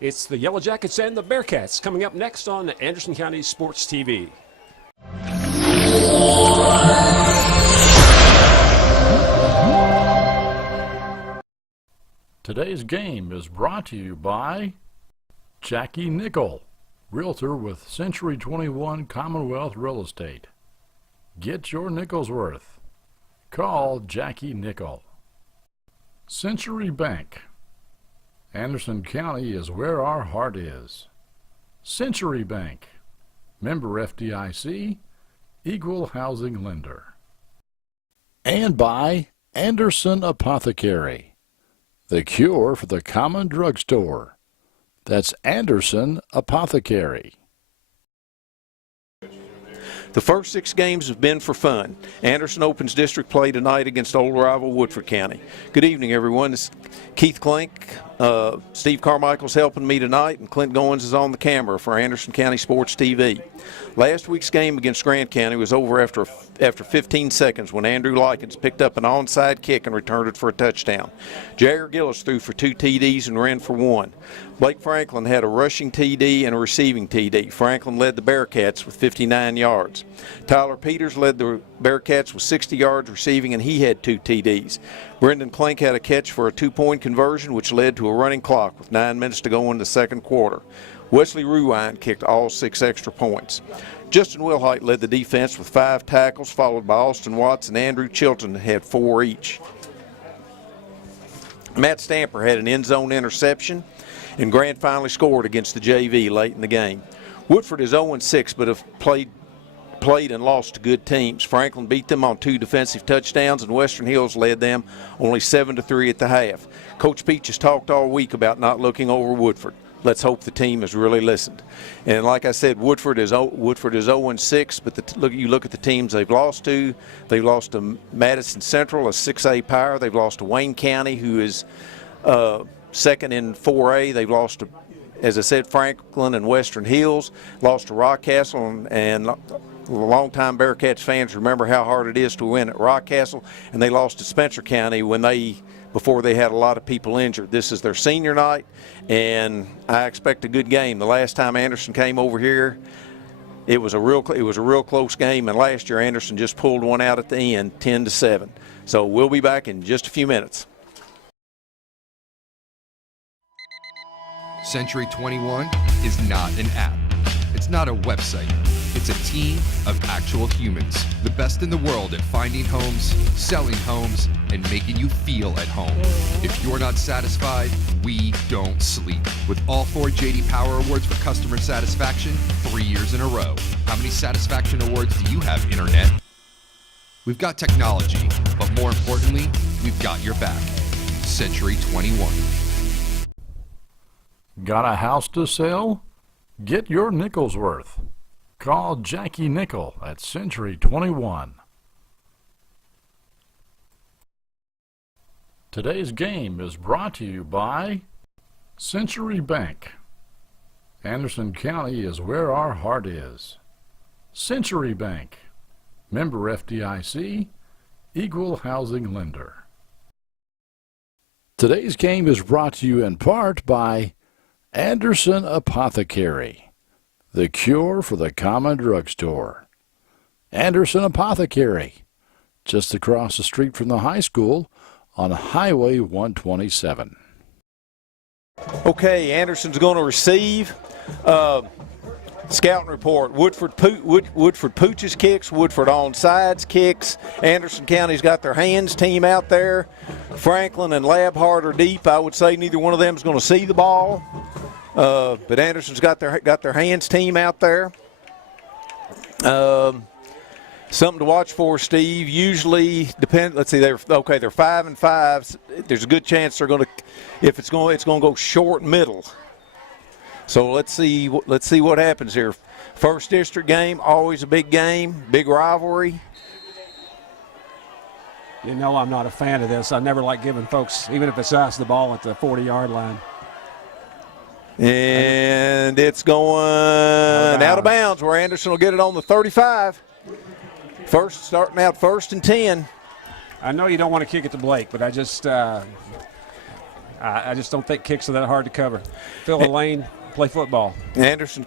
It's the Yellow Jackets and the Bearcats coming up next on Anderson County Sports TV. Today's game is brought to you by Jackie Nickel, Realtor with Century 21 Commonwealth Real Estate. Get your nickel's worth. Call Jackie Nickel. Century Bank. Anderson County is where our heart is. Century Bank. Member FDIC, Equal Housing Lender. And by Anderson Apothecary, the cure for the common drugstore. That's Anderson Apothecary. The first 6 games have been for fun. Anderson opens district play tonight against old rival Woodford County. Good evening, everyone. This is Keith Klink. Steve Carmichael's helping me tonight, and Clint Goins is on the camera for Anderson County Sports TV. Last week's game against Grant County was over after 15 seconds when Andrew Likens picked up an onside kick and returned it for a touchdown. Jagger Gillis threw for 2 TDs and ran for 1. Blake Franklin had a rushing TD and a receiving TD. Franklin led the Bearcats with 59 yards. Tyler Peters led the Bearcats with 60 yards receiving, and he had 2 TDs. Brendan Klink had a catch for a 2-point conversion, which led to a running clock with 9 minutes to go in the second quarter. Wesley Ruwine kicked all 6 extra points. Justin Wilhite led the defense with 5 tackles, followed by Austin Watts and Andrew Chilton had 4 each. Matt Stamper had an end zone interception, and Grant finally scored against the JV late in the game. Woodford is 0-6, but have played and lost to good teams. Franklin beat them on 2 defensive touchdowns, and Western Hills led them only 7-3 at the half. Coach Peach has talked all week about not looking over Woodford. Let's hope the team has really listened. And like I said, Woodford is 0-6, but you look at the teams they've lost to. They've lost to Madison Central, a 6A power. They've lost to Wayne County, who is second in 4A. They've lost to, as I said, Franklin and Western Hills. Lost to Rockcastle, and longtime Bearcats fans remember how hard it is to win at Rockcastle. And they lost to Spencer County before they had a lot of people injured. This is their senior night, and I expect a good game. The last time Anderson came over here, it was a real close game, and last year Anderson just pulled one out at the end, 10-7. So we'll be back in just a few minutes. Century 21 is not an app. It's not a website. It's a team of actual humans, the best in the world at finding homes, selling homes, and making you feel at home. If you're not satisfied, we don't sleep. With all 4 J.D. Power Awards for customer satisfaction, 3 years in a row. How many satisfaction awards do you have, Internet? We've got technology, but more importantly, we've got your back. Century 21. Got a house to sell? Get your nickel's worth. Call Jackie Nickel at Century 21. Today's game is brought to you by Century Bank. Anderson County is where our heart is. Century Bank. Member FDIC, Equal Housing Lender. Today's game is brought to you in part by Anderson Apothecary, the cure for the common drugstore. Anderson Apothecary, just across the street from the high school on Highway 127. Okay, Anderson's going to receive. Scouting report, Woodford pooches kicks, Woodford onside kicks. Anderson County's got their hands team out there. Franklin and Labhart are deep. I would say neither one of them is going to see the ball. But Anderson's got their hands team out there. Something to watch for, Steve. Usually let's see, they're 5-5. There's a good chance they're going to, if it's going to go short middle. So let's see what happens here. First district game, always a big game, big rivalry. You know I'm not a fan of this. I never like giving folks, even if it's us, the ball at the 40-yard line. And it's going out of bounds where Anderson will get it on the 35. Starting out 1st and 10. I know you don't want to kick it to Blake, but I just I just don't think kicks are that hard to cover. Fill a lane, play football. Anderson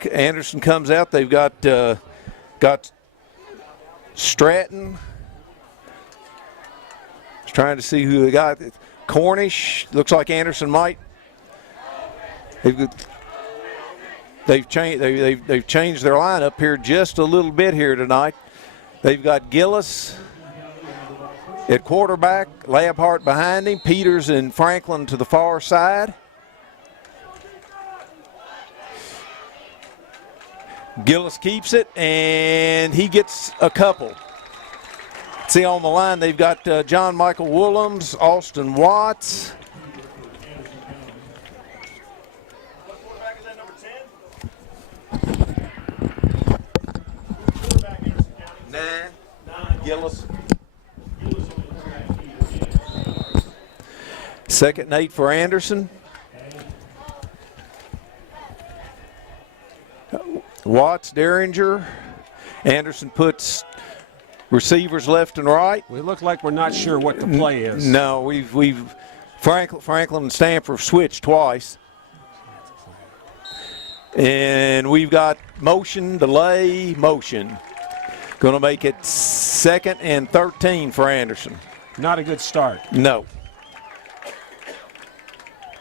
comes out. They've got Stratton. Just trying to see who they got. Cornish. Looks like Anderson might. They've changed their lineup here just a little bit here tonight. They've got Gillis at quarterback, Labhart behind him, Peters and Franklin to the far side. Gillis keeps it, and he gets a couple. See on the line, they've got John Michael Woolhams, Austin Watts. Gillis. Second and 8 for Anderson. Watts, Derringer. Anderson puts receivers left and right. We look like we're not sure what the play is. No, we've Franklin and Stanford switched twice. And we've got motion, delay, motion. Going to make it 2nd and 13 for Anderson. Not a good start. No.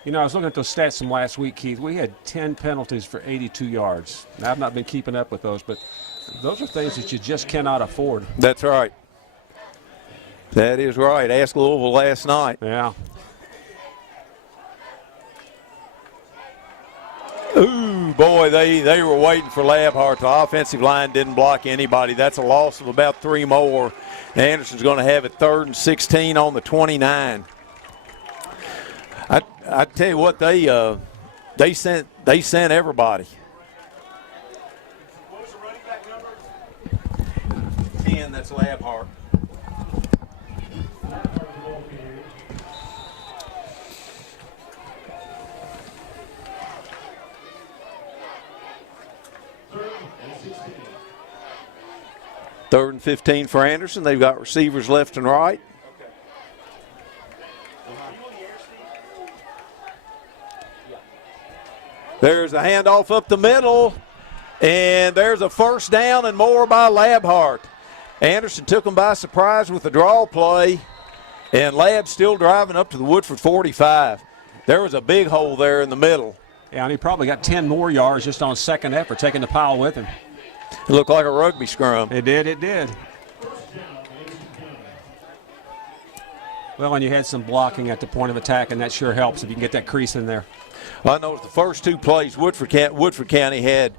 You know, I was looking at those stats from last week, Keith. We had 10 penalties for 82 yards. Now, I've not been keeping up with those, but those are things that you just cannot afford. That's right. That is right. Ask Louisville last night. Yeah. Ooh, boy, they were waiting for Labhart. The offensive line didn't block anybody. That's a loss of about 3 more. Anderson's going to have it 3rd and 16 on the 29. I tell you what, they sent everybody. What was the running back number? 10, that's Labhart. Third and 15 for Anderson. They've got receivers left and right. There's a handoff up the middle, and there's a first down and more by Labhart. Anderson took them by surprise with the draw play, and Lab still driving up to the Woodford 45. There was a big hole there in the middle. Yeah, and he probably got 10 more yards just on second effort, taking the pile with him. It looked like a rugby scrum. It did, it did. Well, and you had some blocking at the point of attack, and that sure helps if you can get that crease in there. I noticed the first 2 plays, Woodford County had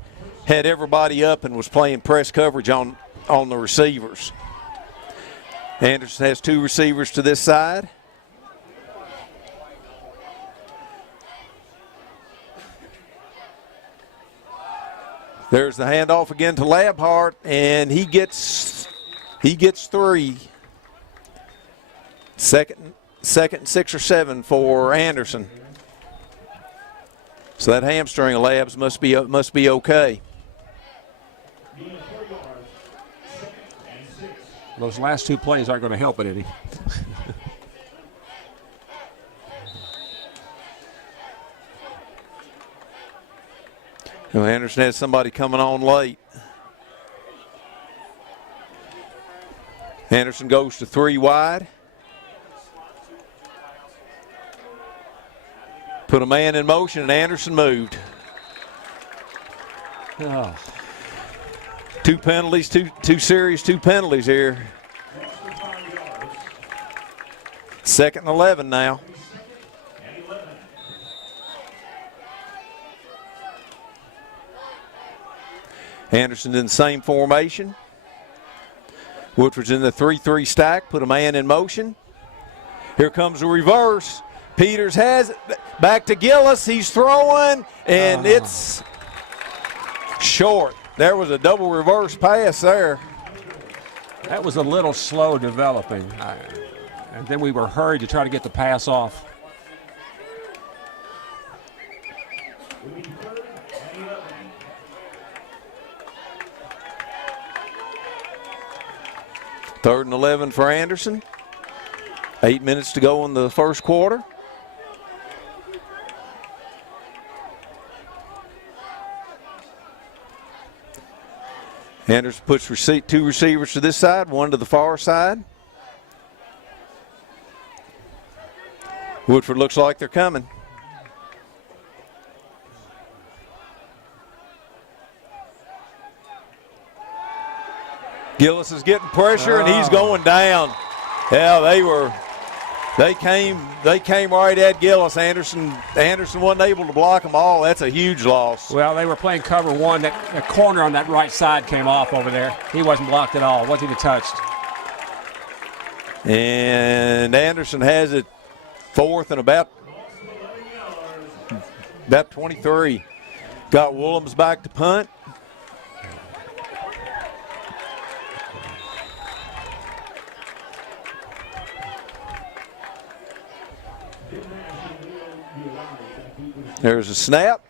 everybody up and was playing press coverage on the receivers. Anderson has 2 receivers to this side. There's the handoff again to Labhart, and he gets 3. Second and 6 or 7 for Anderson. So that hamstring of Labs must be okay. Those last 2 plays aren't going to help it any. Anderson has somebody coming on late. Anderson goes to 3 wide. Put a man in motion, and Anderson moved. Oh. 2 penalties, two series, 2 penalties here. 2nd and 11 now. Anderson in the same formation. Woodford's in the 3-3 stack. Put a man in motion. Here comes a reverse. Peters has it. Back to Gillis. He's throwing, and it's short. There was a double reverse pass there. That was a little slow developing. And then we were hurried to try to get the pass off. Third and 11 for Anderson. 8 minutes to go in the first quarter. Anderson puts two receivers to this side, one to the far side. Woodford looks like they're coming. Gillis is getting pressure, and he's going down. Yeah, they came right at Gillis. Anderson wasn't able to block them all. That's a huge loss. Well, they were playing cover one. That corner on that right side came off over there. He wasn't blocked at all. Wasn't even touched. And Anderson has it fourth and about 23. Got Willems back to punt. There's a snap.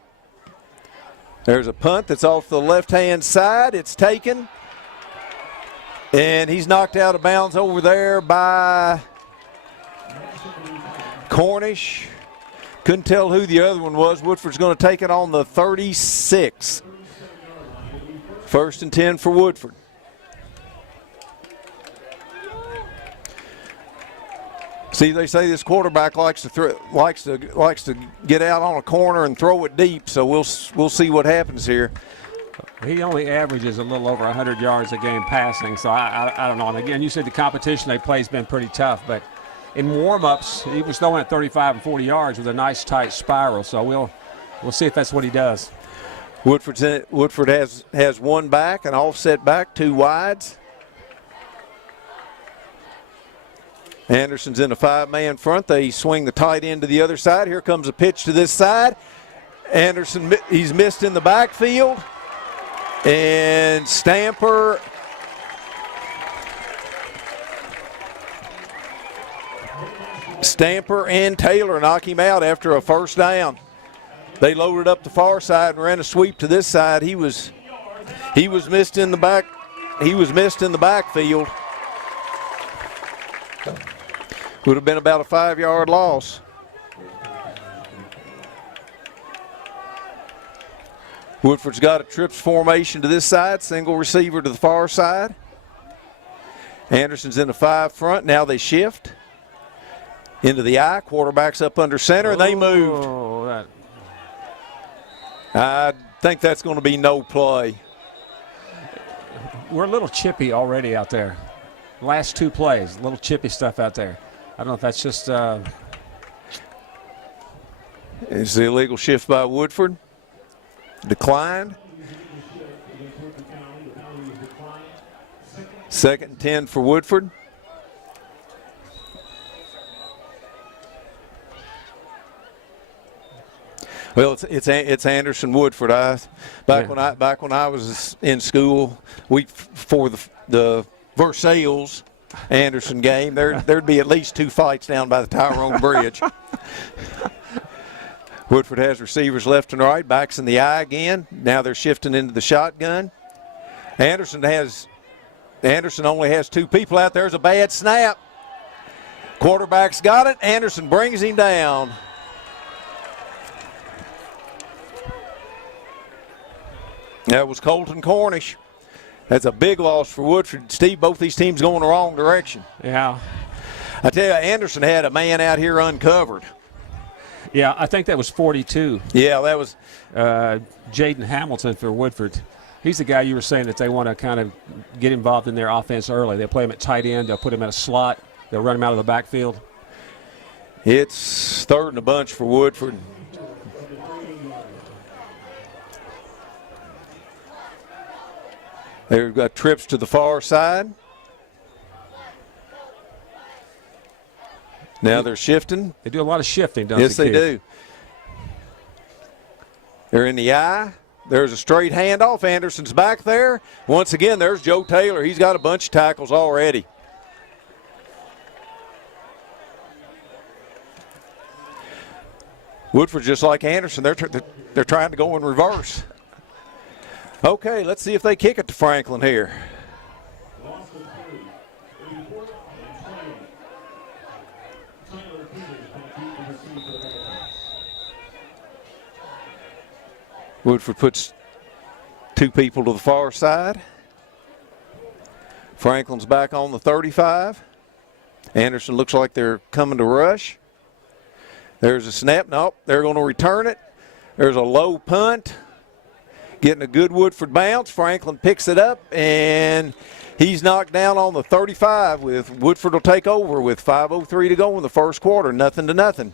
There's a punt that's off the left-hand side. It's taken. And he's knocked out of bounds over there by Cornish. Couldn't tell who the other one was. Woodford's going to take it on the 36. 1st and 10 for Woodford. See, they say this quarterback likes to get out on a corner and throw it deep. So we'll see what happens here. He only averages a little over 100 yards a game passing. So I don't know. And again, you said the competition they play has been pretty tough, but in warm-ups he was throwing at 35 and 40 yards with a nice tight spiral. So we'll see if that's what he does. Woodford has one back, an offset back, two wides. Anderson's in a 5-man front. They swing the tight end to the other side. Here comes a pitch to this side. Anderson, he's missed in the backfield. And Stamper and Taylor knock him out after a first down. They loaded up the far side and ran a sweep to this side. He was missed in the back. He was missed in the backfield. Would have been about a 5-yard loss. Woodford's got a trips formation to this side, single receiver to the far side. Anderson's in the 5 front. Now they shift into the I. Quarterback's up under center, and they moved. I think that's going to be no play. We're a little chippy already out there. Last 2 plays, a little chippy stuff out there. I don't know if that's just. It's the illegal shift by Woodford. Declined. 2nd and 10 for Woodford. Well, it's Anderson Woodford. Back when I was in school, for the Versailles Anderson game, there'd be at least 2 fights down by the Tyrone Bridge. Woodford has receivers left and right, backs in the I again. Now they're shifting into the shotgun. Anderson only has 2 people out. There's a bad snap. Quarterback's got it. Anderson brings him down. That was Colton Cornish. That's a big loss for Woodford. Steve, both these teams going the wrong direction. Yeah. I tell you, Anderson had a man out here uncovered. Yeah, I think that was 42. Yeah, that was Jaden Hamilton for Woodford. He's the guy you were saying that they want to kind of get involved in their offense early. They'll play him at tight end. They'll put him at a slot. They'll run him out of the backfield. It's 3rd and a bunch for Woodford. They've got trips to the far side. Now they're shifting. They do a lot of shifting, don't they? Yes, they do. They're in the I. There's a straight handoff. Anderson's back there. Once again, there's Joe Taylor. He's got a bunch of tackles already. Woodford, just like Anderson, they're trying to go in reverse. Okay, let's see if they kick it to Franklin here. Woodford puts 2 people to the far side. Franklin's back on the 35. Anderson looks like they're coming to rush. There's a snap. Nope, they're going to return it. There's a low punt. Getting a good Woodford bounce. Franklin picks it up, and he's knocked down on the 35. With Woodford will take over with 5:03 to go in the first quarter. 0-0.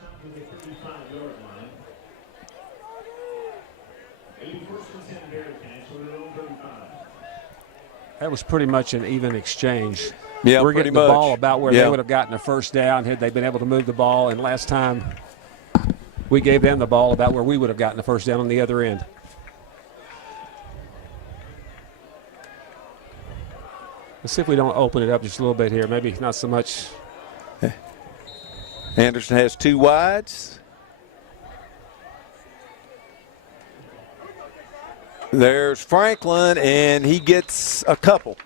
That was pretty much an even exchange. Yeah, we're pretty getting the much. ball about where they would have gotten a first down had they been able to move the ball. And last time we gave them the ball about where we would have gotten the first down on the other end. Let's see if we don't open it up just a little bit here. Maybe not so much. Anderson has 2 wides. There's Franklin, and he gets a couple.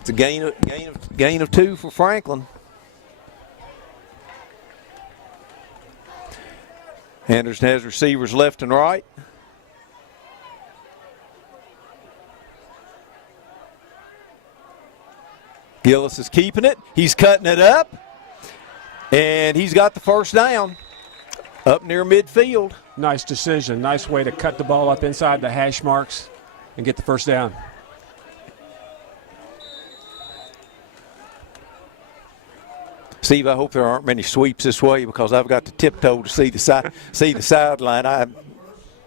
It's a gain of 2 for Franklin. Anderson has receivers left and right. Gillis is keeping it. He's cutting it up. And he's got the first down up near midfield. Nice decision. Nice way to cut the ball up inside the hash marks and get the first down. Steve, I hope there aren't many sweeps this way because I've got to tiptoe to see the sideline.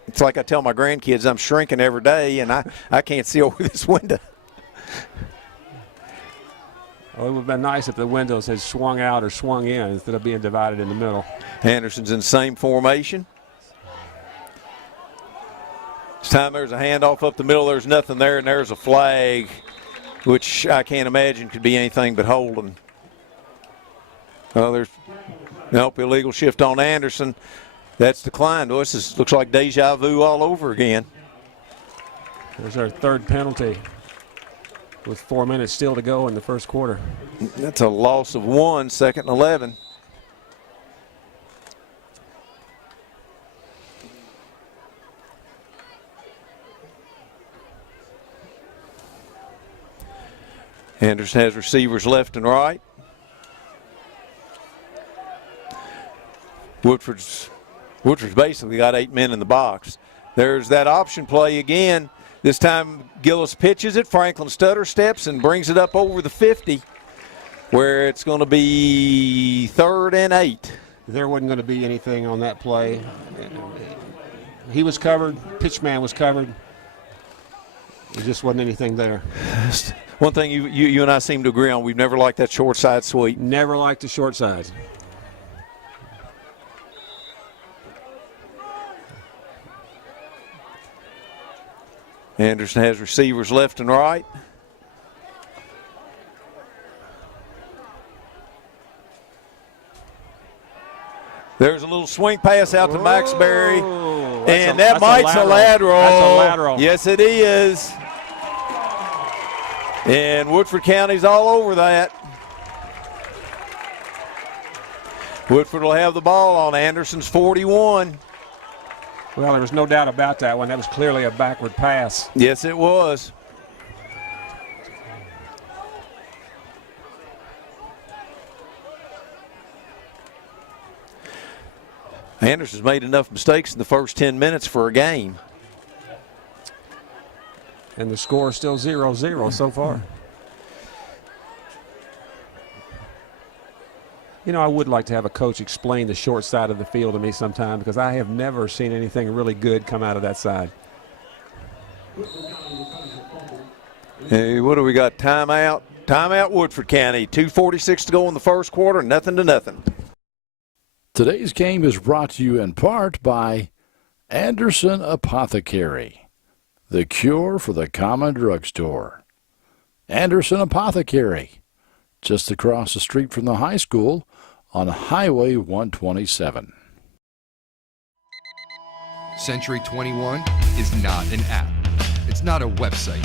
It's like I tell my grandkids, I'm shrinking every day, and I can't see over this window. Well, it would have been nice if the windows had swung out or swung in instead of being divided in the middle. Anderson's in the same formation. This time there's a handoff up the middle. There's nothing there, and there's a flag, which I can't imagine could be anything but holding. Oh, there's nope, illegal shift on Anderson. That's declined. Oh, this looks like deja vu all over again. There's our third penalty with 4 minutes still to go in the first quarter. That's a loss of 1, 2nd and 11. Anderson has receivers left and right. Woodford's basically got 8 men in the box. There's that option play again. This time Gillis pitches it. Franklin stutter steps and brings it up over the 50, where it's going to be 3rd and 8. There wasn't going to be anything on that play. He was covered. Pitchman was covered. There just wasn't anything there. One thing you and I seem to agree on, we've never liked that short side sweep. Never liked the short sides. Anderson has receivers left and right. There's a little swing pass out to Maxbury, and that might's a lateral. That's a lateral. Yes, it is. And Woodford County's all over that. Woodford will have the ball on Anderson's 41. Well, there was no doubt about that one. That was clearly a backward pass. Yes, it was. Anderson's made enough mistakes in the first 10 minutes for a game. And the score is still 0-0 so far. You know, I would like to have a coach explain the short side of the field to me sometime because I have never seen anything really good come out of that side. Hey, what do we got? Timeout. Timeout, Woodford County. 2:46 to go in the first quarter, 0-0. Today's game is brought to you in part by Anderson Apothecary, the cure for the common drugstore. Anderson Apothecary, just across the street from the high school on Highway 127. Century 21 is not an app. It's not a website.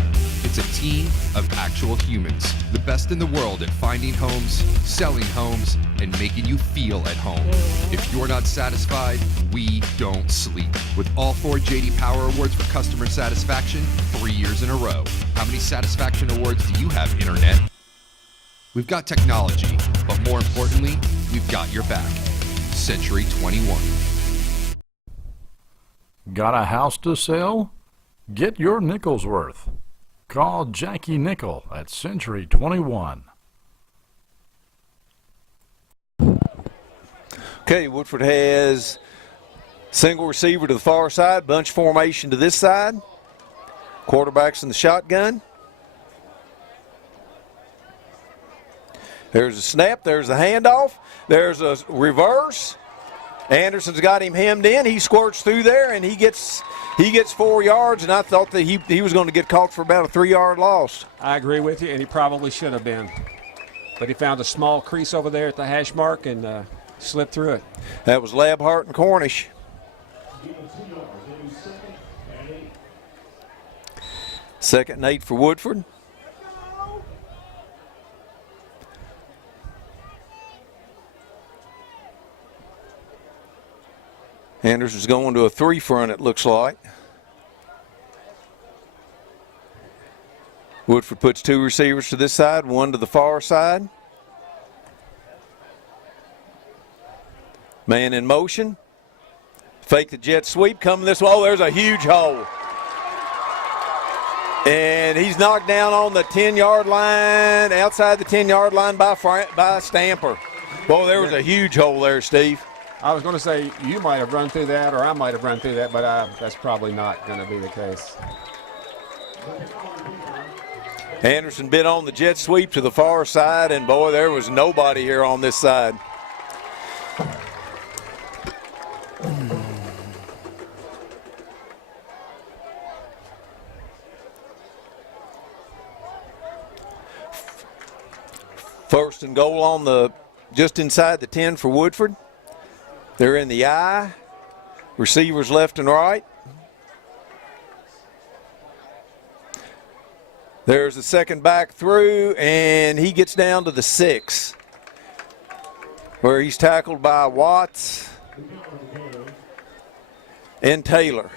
It's a team of actual humans, the best in the world at finding homes, selling homes, and making you feel at home. If you're not satisfied, we don't sleep. With all 4 J.D. Power Awards for customer satisfaction 3 years in a row. How many satisfaction awards do you have, Internet? We've got technology, but more importantly, we've got your back. Century 21. Got a house to sell? Get your nickel's worth. Call Jackie Nickel at Century 21. Okay, Woodford has single receiver to the far side, bunch formation to this side. Quarterback's in the shotgun. There's a snap, there's a handoff, there's a reverse. Anderson's got him hemmed in. He squirts through there, and he gets 4 yards, and I thought that he was going to get caught for about a 3-yard loss. I agree with you, and he probably should have been. But he found a small crease over there at the hash mark and slipped through it. That was Labhart and Cornish. Second and 8 for Woodford. Anderson's going to a 3 front, it looks like. Woodford puts 2 receivers to this side, 1 to the far side. Man in motion. Fake the jet sweep, coming this way. Oh, there's a huge hole. And he's knocked down on the 10-yard line, outside the 10-yard line by Stamper. Boy, there was a huge hole there, Steve. I was going to say you might have run through that, or I might have run through that, but that's probably not going to be the case. Anderson bit on the jet sweep to the far side, and boy, there was nobody here on this side. First and goal on the just inside the 10 for Woodford. They're in the I. Receivers left and right. There's the second back through, and he gets down to the 6, where he's tackled by Watts and Taylor.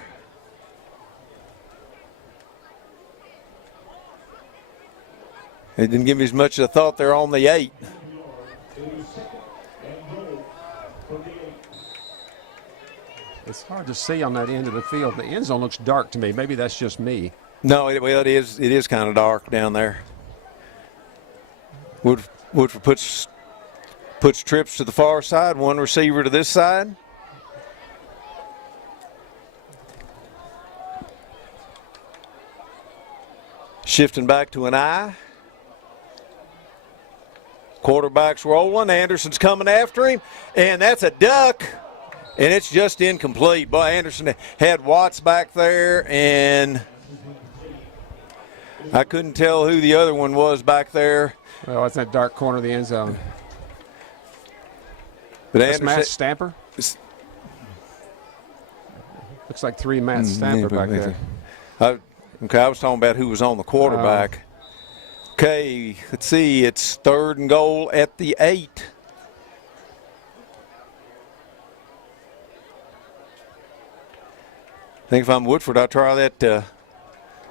It didn't give me as much as I thought. They're on the 8. It's hard to see on that end of the field. The end zone looks dark to me. Maybe that's just me. No, it is kind of dark down there. Woodford puts trips to the far side, 1 receiver to this side. Shifting back to an I. Quarterback's rolling. Anderson's coming after him, and that's a duck. And it's just incomplete. Boy, Anderson had Watts back there, and I couldn't tell who the other one was back there. Well, it's that dark corner of the end zone. But That's Matt Stamper? Looks like 3 Matt Stamper back there. I was talking about who was on the quarterback. Okay, let's see. It's 3rd and goal at the 8. I think if I'm Woodford, I'll try that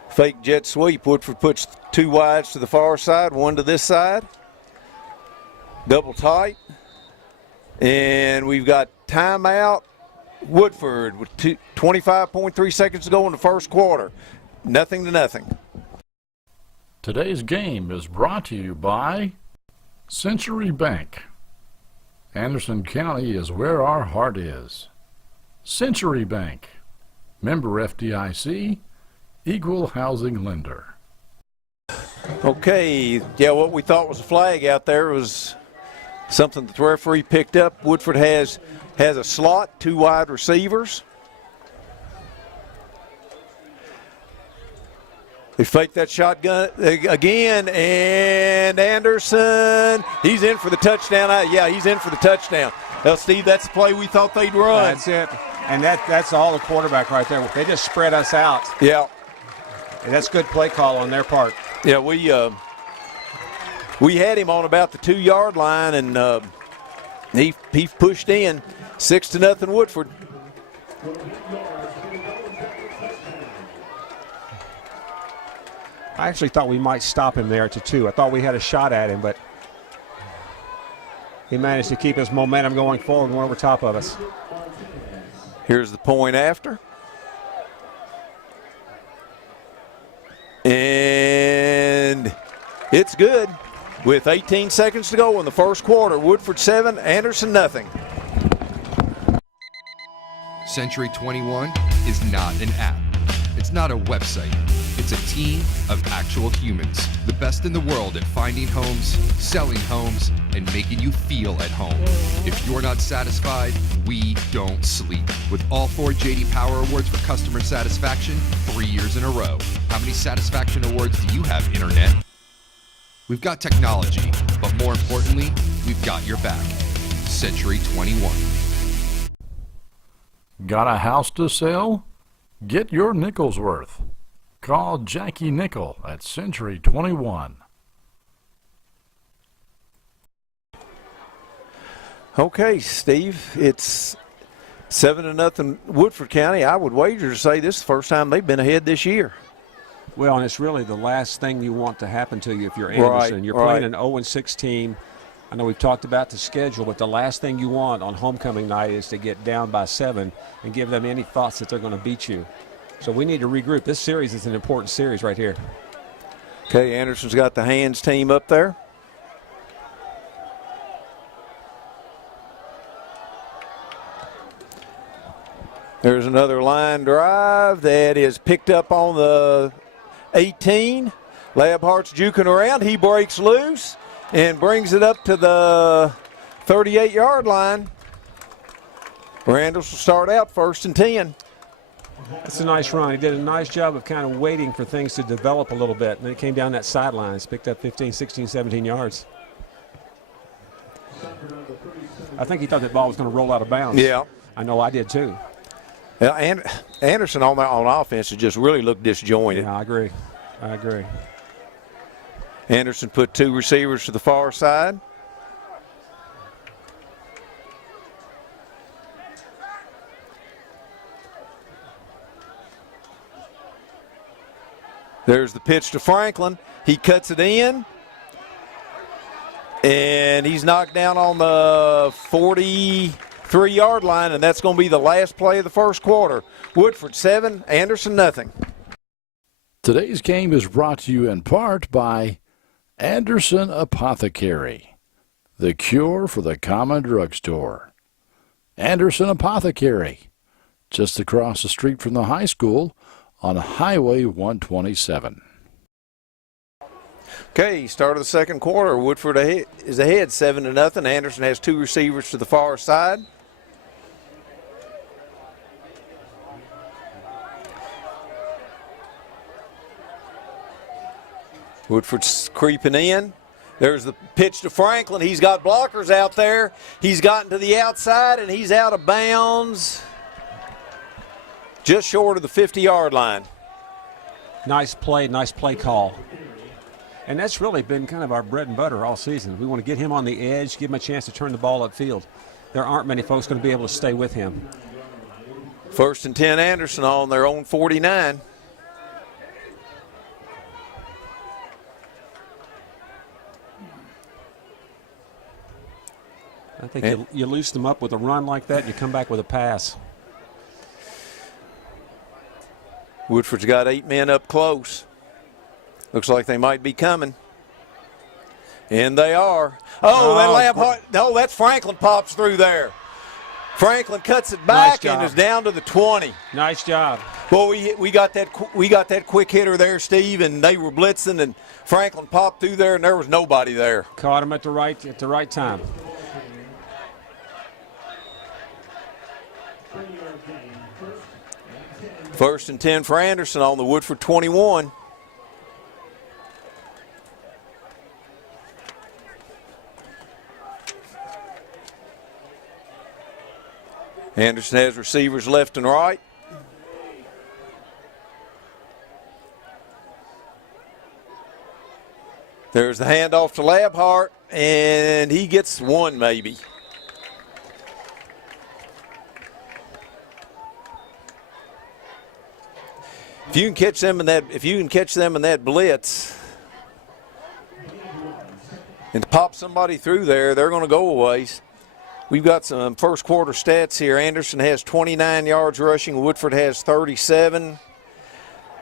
fake jet sweep. Woodford puts 2 wides to the far side, 1 to this side. Double tight. And we've got timeout. Woodford with 25.3 seconds to go in the first quarter. 0-0. Today's game is brought to you by Century Bank. Anderson County is where our heart is. Century Bank. Member FDIC, equal housing lender. Okay, yeah, what we thought was a flag out there was something that the referee picked up. Woodford has a slot, 2 wide receivers. They fake that shotgun again, and Anderson, he's in for the touchdown. Yeah, he's in for the touchdown. Well, Steve, that's the play we thought they'd run. That's it. And that's all the quarterback right there. They just spread us out. Yeah. And that's good play call on their part. Yeah, we had him on about the 2-yard line, and he pushed in 6-0 Woodford. I actually thought we might stop him there at the 2. I thought we had a shot at him, but he managed to keep his momentum going forward and went over top of us. Here's the point after. And it's good. With 18 seconds to go in the first quarter, Woodford 7, Anderson nothing. Century 21 is not an app. It's not a website. It's a team of actual humans. The best in the world at finding homes, selling homes, and making you feel at home. If you're not satisfied, we don't sleep. With all 4 J.D. Power Awards for customer satisfaction 3 years in a row. How many satisfaction awards do you have, Internet? We've got technology, but more importantly, we've got your back. Century 21. Got a house to sell? Get your nickel's worth. Call Jackie Nickel at Century 21. Okay, Steve, it's 7-0 Woodford County. I would wager to say this is the first time they've been ahead this year. Well, and it's really the last thing you want to happen to you if you're Anderson. Right, you're right. playing an 0-6 team. I know we've talked about the schedule, but the last thing you want on homecoming night is to get down by 7 and give them any thoughts that they're going to beat you. So we need to regroup. This series is an important series right here. Okay, Anderson's got the hands team up there. There's another line drive that is picked up on the 18. Labhart's juking around. He breaks loose and brings it up to the 38-yard line. Randall will start out 1st and 10. That's a nice run. He did a nice job of kind of waiting for things to develop a little bit. And then he came down that sideline. He's picked up 15, 16, 17 yards. I think he thought that ball was going to roll out of bounds. Yeah. I know I did too. Yeah, and Anderson on offense has just really looked disjointed. Yeah, I agree. I agree. Anderson put 2 receivers to the far side. There's the pitch to Franklin. He cuts it in. And he's knocked down on the 43-yard line, and that's going to be the last play of the first quarter. Woodford 7, Anderson nothing. Today's game is brought to you in part by Anderson Apothecary, the cure for the common drugstore. Anderson Apothecary, just across the street from the high school on Highway 127. Okay, start of the second quarter. Woodford is ahead 7-0. Anderson has 2 receivers to the far side. Woodford's creeping in. There's the pitch to Franklin. He's got blockers out there. He's gotten to the outside, and he's out of bounds just short of the 50-yard line. Nice play call. And that's really been kind of our bread and butter all season. We want to get him on the edge, give him a chance to turn the ball upfield. There aren't many folks going to be able to stay with him. 1st and 10, Anderson on their own 49. I think you loose them up with a run like that, and you come back with a pass. Woodford's got 8 men up close. Looks like they might be coming. And they are. That's Franklin pops through there. Franklin cuts it back and is down to the 20. Nice job. Well, we got that quick hitter there, Steve, and they were blitzing, and Franklin popped through there, and there was nobody there. Caught him at the right time. First and 10 for Anderson on the Woodford 21. Anderson has receivers left and right. There's the handoff to Labhart, and he gets one maybe. If you can catch them in that blitz and pop somebody through there, they're going to go a ways. We've got some first quarter stats here. Anderson has 29 yards rushing. Woodford has 37. I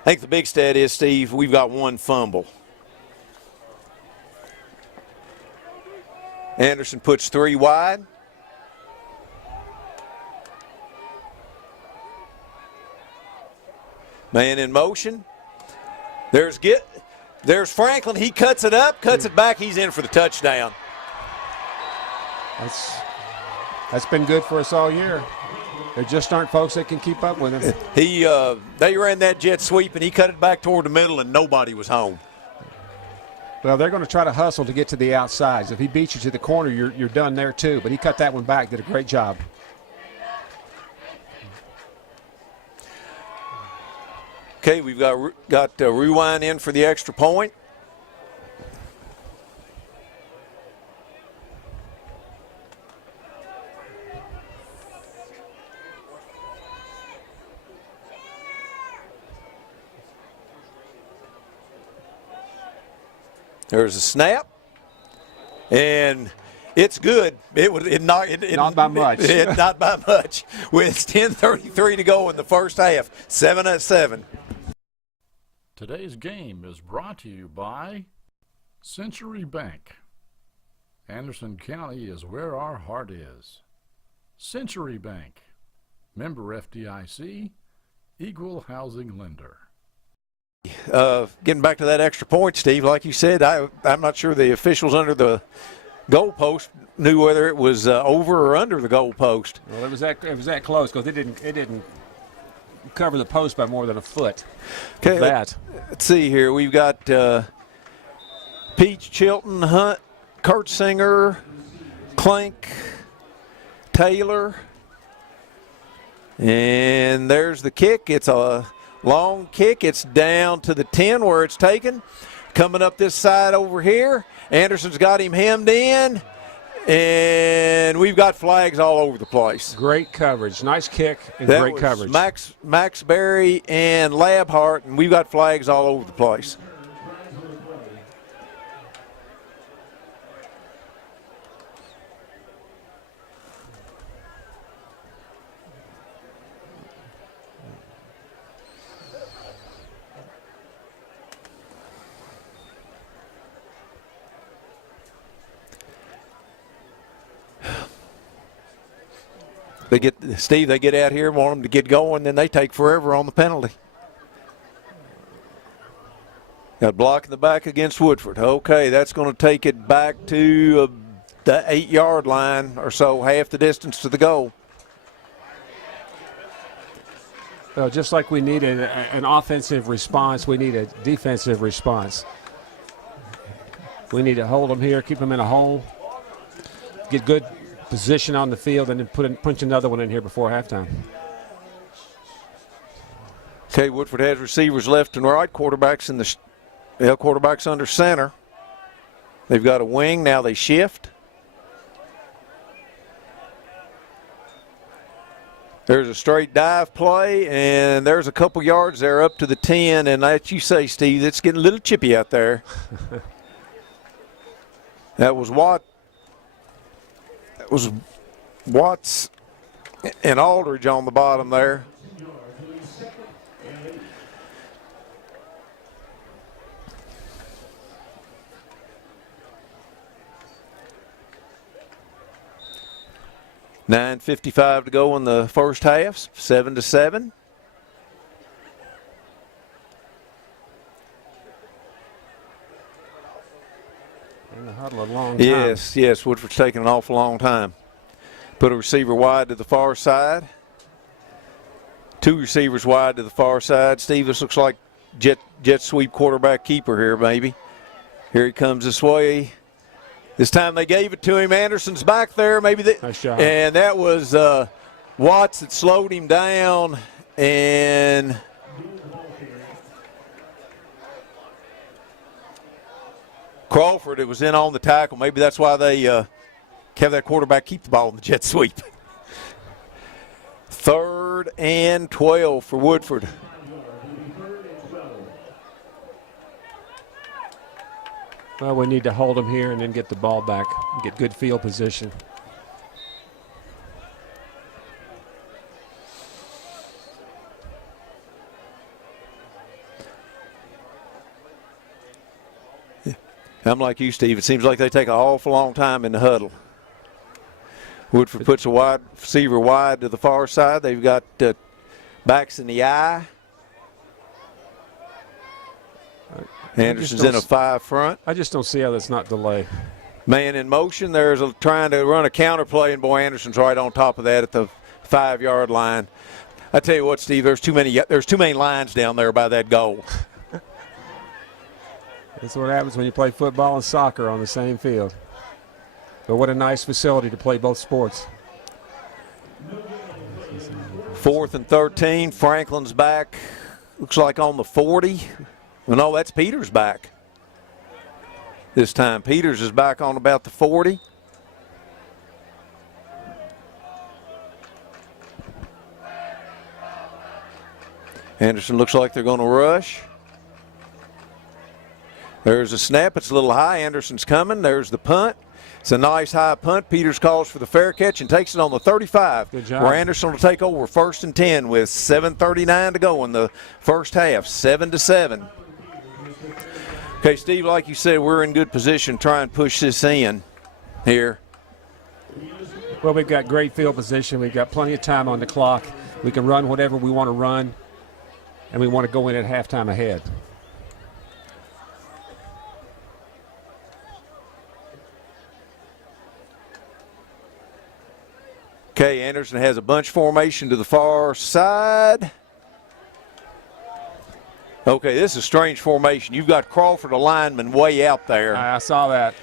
think the big stat is, Steve, we've got one fumble. Anderson puts 3 wide. Man in motion. There's Franklin. He cuts it up, cuts it back. He's in for the touchdown. That's been good for us all year. There just aren't folks that can keep up with him. They ran that jet sweep, and he cut it back toward the middle, and nobody was home. Well, they're going to try to hustle to get to the outsides. If he beats you to the corner, you're done there too. But he cut that one back, did a great job. Okay, we've got Rewind in for the extra point. There's a snap, and it's good. Not by much. Not by much. With 10:33 to go in the first half, 7-7. Today's game is brought to you by Century Bank. Anderson County is where our heart is. Century Bank, member FDIC, equal housing lender. Getting back to that extra point, Steve, like you said, I'm not sure the officials under the goalpost knew whether it was over or under the goalpost. Well, it was that close because it didn't cover the post by more than a foot. Okay, let's see here. We've got Peach, Chilton, Hunt, Kurtzinger, Clink, Taylor, and there's the kick. It's a long kick. It's down to the 10 where it's taken. Coming up this side over here. Anderson's got him hemmed in, and we've got flags all over the place. Great coverage. Nice kick and That great was coverage. Max Berry and Labhart, and we've got flags all over the place. They get out here, want them to get going, then they take forever on the penalty. Got a block in the back against Woodford. Okay, that's going to take it back to the 8-yard line or so, half the distance to the goal. Well, just like we needed an offensive response, we need a defensive response. We need to hold them here, keep them in a hole, get good position on the field, and then punch another one in here before halftime. Okay, Woodford has receivers left and right, quarterbacks under center. They've got a wing, now they shift. There's a straight dive play, and there's a couple yards there up to the 10, and as you say, Steve, it's getting a little chippy out there. That was Watts and Aldridge on the bottom there. $9:55 to go in the first half, 7-7. In the huddle a long time. Yes, Woodford's taking an awful long time. Put a receiver wide to the far side. 2 receivers wide to the far side. Steve, this looks like jet sweep quarterback keeper here, maybe. Here he comes this way. This time they gave it to him. Anderson's back there. Nice job. And that was Watts that slowed him down. And Crawford, it was in on the tackle. Maybe that's why they have that quarterback keep the ball in the jet sweep. 3rd and 12 for Woodford. Well, we need to hold them here and then get the ball back, get good field position. I'm like you, Steve. It seems like they take an awful long time in the huddle. Woodford puts a wide receiver wide to the far side. They've got backs in the eye. Anderson's in a 5 front. I just don't see how that's not delay. Man in motion. There's trying to run a counter play, and boy, Anderson's right on top of that at the 5-yard line. I tell you what, Steve, there's too many lines down there by that goal. That's what happens when you play football and soccer on the same field. But what a nice facility to play both sports. 4th and 13. Franklin's back. Looks like on the 40. Well, no, that's Peters back this time. Peters is back on about the 40. Anderson looks like they're going to rush. There's a snap. It's a little high. Anderson's coming. There's the punt. It's a nice high punt. Peters calls for the fair catch and takes it on the 35. Good job. Where Anderson will take over 1st and 10 with 7:39 to go in the first half. 7-7. Okay, Steve, like you said, we're in good position to try and push this in here. Well, we've got great field position. We've got plenty of time on the clock. We can run whatever we want to run, and we want to go in at halftime ahead. Okay, Anderson has a bunch formation to the far side. Okay, this is a strange formation. You've got Crawford, a lineman, way out there. I saw that.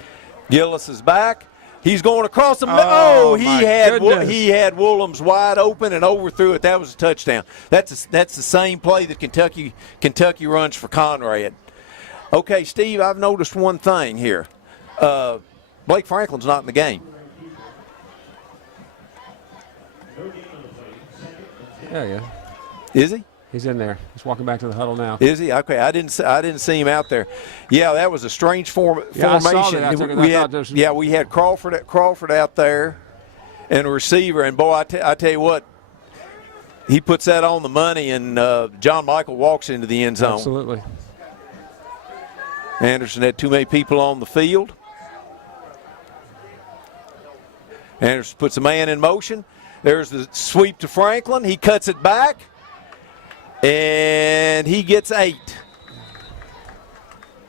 Gillis is back. He's going across the middle. Oh, He my had goodness. Woolham's wide open and overthrew it. That was a touchdown. That's the same play that Kentucky runs for Conrad. Okay, Steve, I've noticed one thing here. Blake Franklin's not in the game. Yeah. Is he? He's in there. He's walking back to the huddle now. Is he? Okay, I didn't see him out there. Yeah, that was a strange formation. I saw that. We had Crawford out there and a receiver, and boy, I tell you what, he puts that on the money, and John Michael walks into the end zone. Absolutely. Anderson had too many people on the field. Anderson puts a man in motion. There's the sweep to Franklin. He cuts it back, and he gets 8.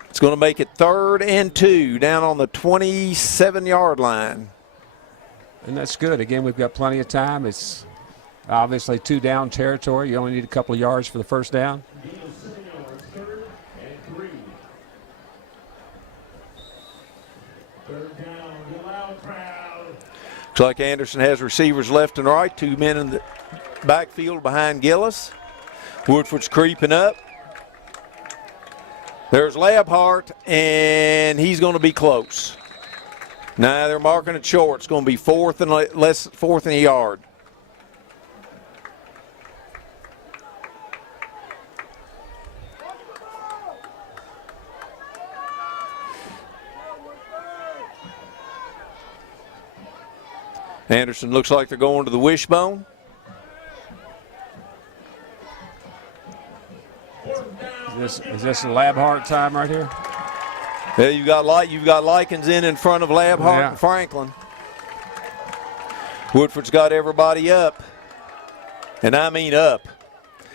It's going to make it 3rd and 2 down on the 27-yard line. And that's good. Again, we've got plenty of time. It's obviously 2 down territory. You only need a couple of yards for the first down. Looks like Anderson has receivers left and right, 2 men in the backfield behind Gillis. Woodford's creeping up. There's Labhart, and he's going to be close. Now they're marking it short. It's going to be 4th and a yard. Anderson looks like they're going to the wishbone. Is this a Labhart time right here? Yeah, you've got Likens in front of Labhart and Franklin. Woodford's got everybody up, and I mean up.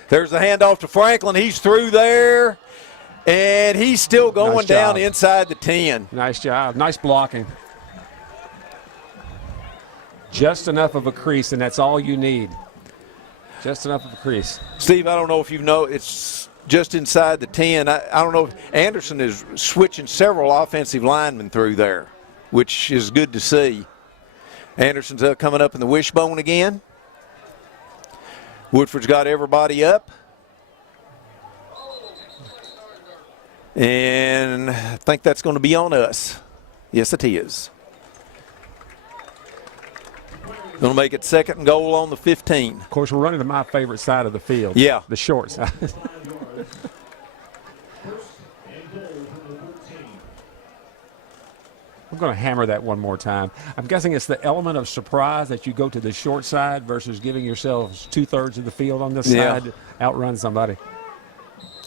There's the handoff to Franklin. He's through there, and he's still going down inside the 10. Nice job. Nice blocking. Just enough of a crease, and that's all you need. Just enough of a crease. Steve, I don't know if you know, it's just inside the 10. I don't know. Anderson is switching several offensive linemen through there, which is good to see. Anderson's coming up in the wishbone again. Woodford's got everybody up. And I think that's going to be on us. Yes, it is. Going to make it 2nd and goal on the 15. Of course, we're running to my favorite side of the field. Yeah. The short side. I'm going to hammer that one more time. I'm guessing it's the element of surprise that you go to the short side versus giving yourselves 2/3 of the field on this side to outrun somebody.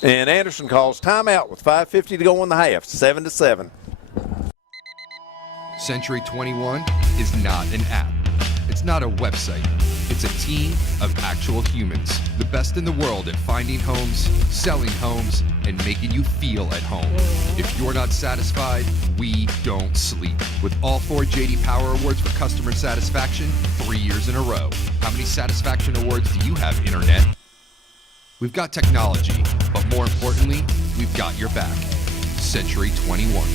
And Anderson calls timeout with 5:50 to go in the half, 7-7. Century 21 is not an app. It's not a website. It's a team of actual humans. The best in the world at finding homes, selling homes, and making you feel at home. If you're not satisfied, we don't sleep. With all 4 J.D. Power Awards for customer satisfaction, 3 years in a row. How many satisfaction awards do you have, Internet? We've got technology, but more importantly, we've got your back. Century 21.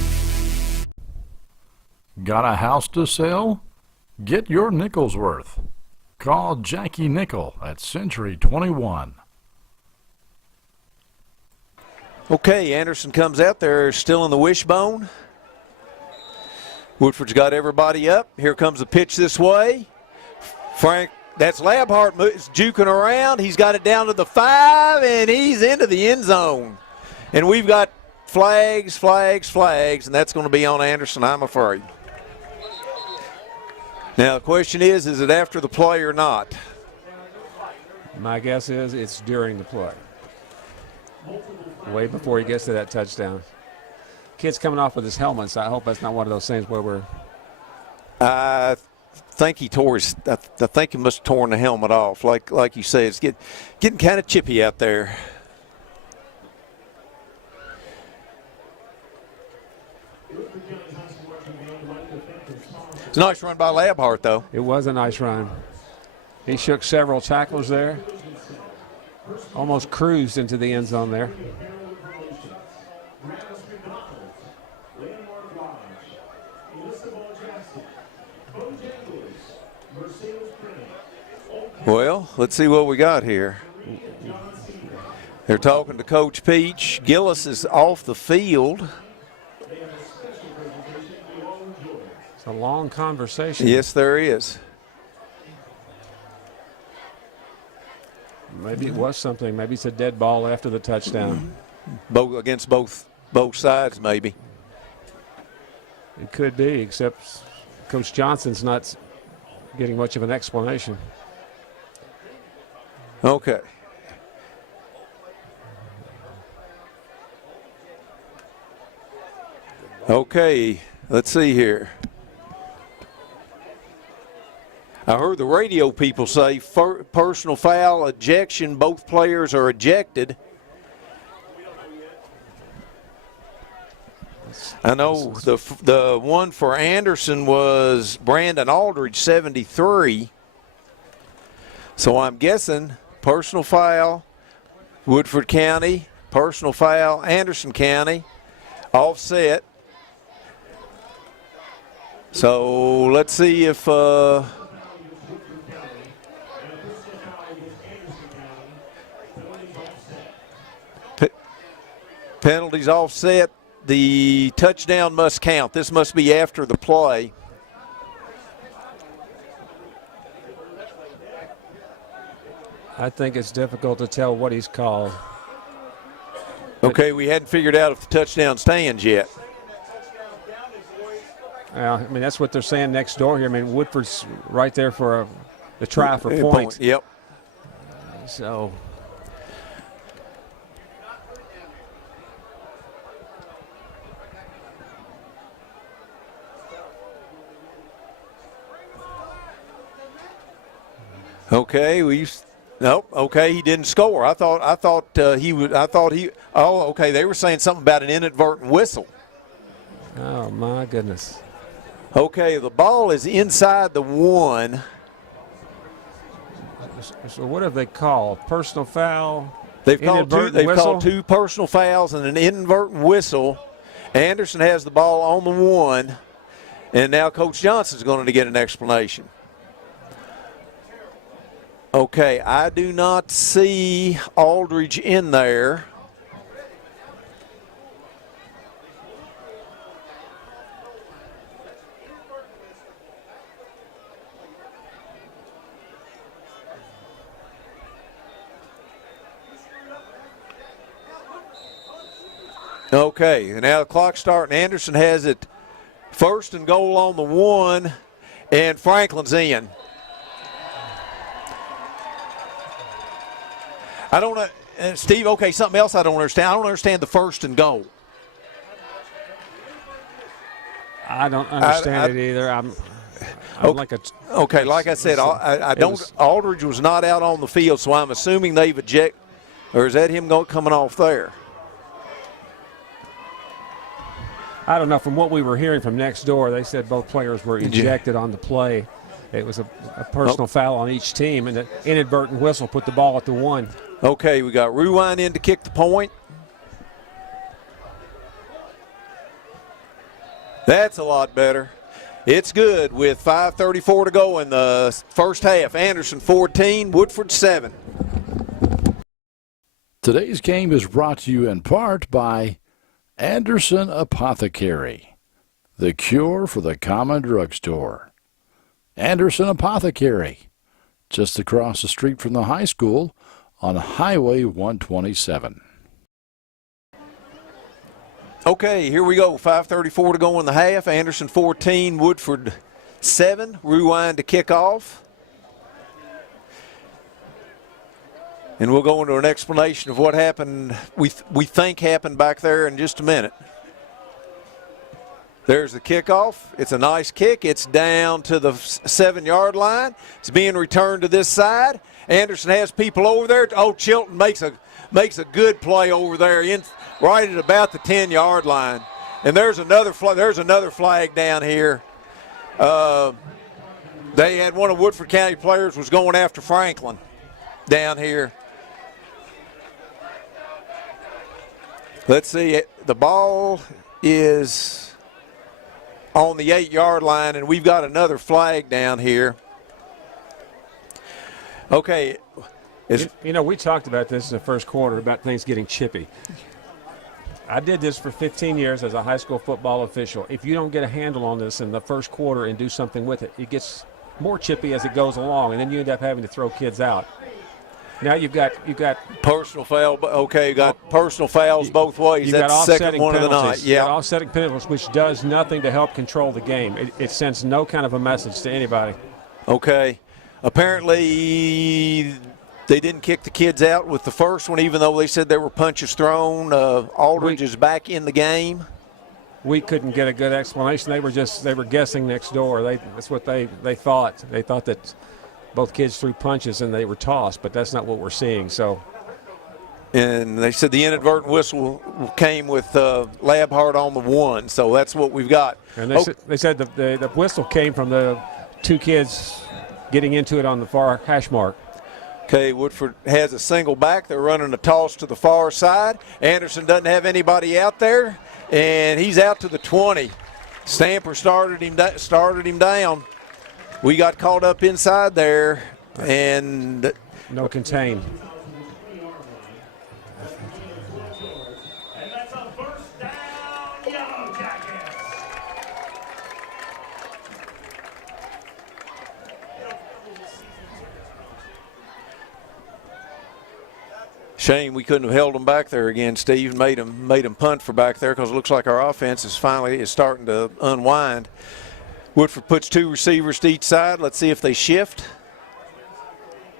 Got a house to sell? Get your nickel's worth. Call Jackie Nickel at Century 21. Okay, Anderson comes out there still in the wishbone. Woodford's got everybody up. Here comes the pitch this way. Frank, that's Labhart juking around. He's got it down to the 5, and he's into the end zone. And we've got flags, and that's going to be on Anderson, I'm afraid. Now, the question is it after the play or not? My guess is it's during the play. Way before he gets to that touchdown. Kid's coming off with his helmet, so I hope that's not one of those things where we're... I think he tore his... I think he must have torn the helmet off. Like you say, it's getting kind of chippy out there. It's a nice run by Labhart, though. It was a nice run. He shook several tacklers there. Almost cruised into the end zone there. Well, let's see what we got here. They're talking to Coach Peach. Gillis is off the field. It's a long conversation. Yes, there is. Maybe it was something. Maybe it's a dead ball after the touchdown. Against both sides, maybe. It could be, except Coach Johnson's not getting much of an explanation. Okay. Okay, let's see here. I heard the radio people say personal foul, ejection, both players are ejected. I know the one for Anderson was Brandon Aldridge, 73. So I'm guessing personal foul, Woodford County, personal foul, Anderson County, offset. So let's see if penalties offset. The touchdown must count. This must be after the play. I think it's difficult to tell what he's called. Okay, we hadn't figured out if the touchdown stands yet. I mean, that's what they're saying next door here. I mean, Woodford's right there for the try for points. Yep. So. Okay, nope. Okay, he didn't score. I thought he would. Oh, okay. They were saying something about an inadvertent whistle. Oh my goodness. Okay, the ball is inside the 1. So what have they called? Personal foul? They've called two personal fouls and an inadvertent whistle. Anderson has the ball on the 1, and now Coach Johnson's going to get an explanation. Okay, I do not see Aldridge in there. Okay, and now the clock's starting. Anderson has it 1st and goal on the 1, and Franklin's in. I don't know, Steve, okay, something else I don't understand. I don't understand the 1st and goal. I don't understand it either. I'm like a. Okay, like I said, I don't. Aldridge was not out on the field, so I'm assuming they've ejected, or is that him coming off there? I don't know. From what we were hearing from next door, they said both players were ejected on the play. It was a personal foul on each team, and an inadvertent whistle put the ball at the 1. Okay, we got Ruwine in to kick the point. That's a lot better. It's good with 5:34 to go in the first half. Anderson 14, Woodford 7. Today's game is brought to you in part by Anderson Apothecary, the cure for the common drugstore. Anderson Apothecary, just across the street from the high school on Highway 127. Okay, here we go. 5:34 to go in the half. Anderson 14, Woodford 7. Rewind to kick off. And we'll go into an explanation of what happened, we think happened back there in just a minute. There's the kickoff. It's a nice kick. It's down to the 7-yard line. It's being returned to this side. Anderson has people over there. Oh, Chilton makes a good play over there, right at about the 10-yard line. And there's another flag down here. They had one of Woodford County players was going after Franklin down here. Let's see, the ball is on the 8-yard line, and we've got another flag down here. Okay. We talked about this in the first quarter about things getting chippy. I did this for 15 years as a high school football official. If you don't get a handle on this in the first quarter and do something with it, it gets more chippy as it goes along, and then you end up having to throw kids out. Now you've got personal foul. Okay, you got personal fouls both ways. That's the second one of the night. Yeah, offsetting penalties, which does nothing to help control the game. It sends no kind of a message to anybody. Okay, apparently they didn't kick the kids out with the first one, even though they said there were punches thrown. Aldridge is back in the game. We couldn't get a good explanation. They were guessing next door. That's what they thought. They thought that both kids threw punches and they were tossed, but that's not what we're seeing. So, and they said the inadvertent whistle came with Labhart on the 1, so that's what we've got. And they said the whistle came from the 2 kids getting into it on the far hash mark. Okay, Woodford has a single back. They're running a toss to the far side. Anderson doesn't have anybody out there, and he's out to the 20. Stamper started him down. We got caught up inside there, and no contain. And that's a first down, Yellow Jackets. Shame we couldn't have held them back there again, Steve. Made them punt for back there because it looks like our offense is finally starting to unwind. Woodford puts 2 receivers to each side. Let's see if they shift.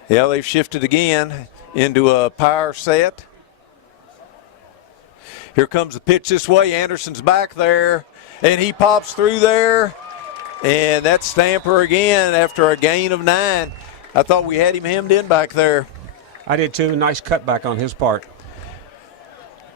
Yeah, they've shifted again into a power set. Here comes the pitch this way. Anderson's back there, and he pops through there. And that's Stamper again after a gain of 9. I thought we had him hemmed in back there. I did too. Nice cutback on his part.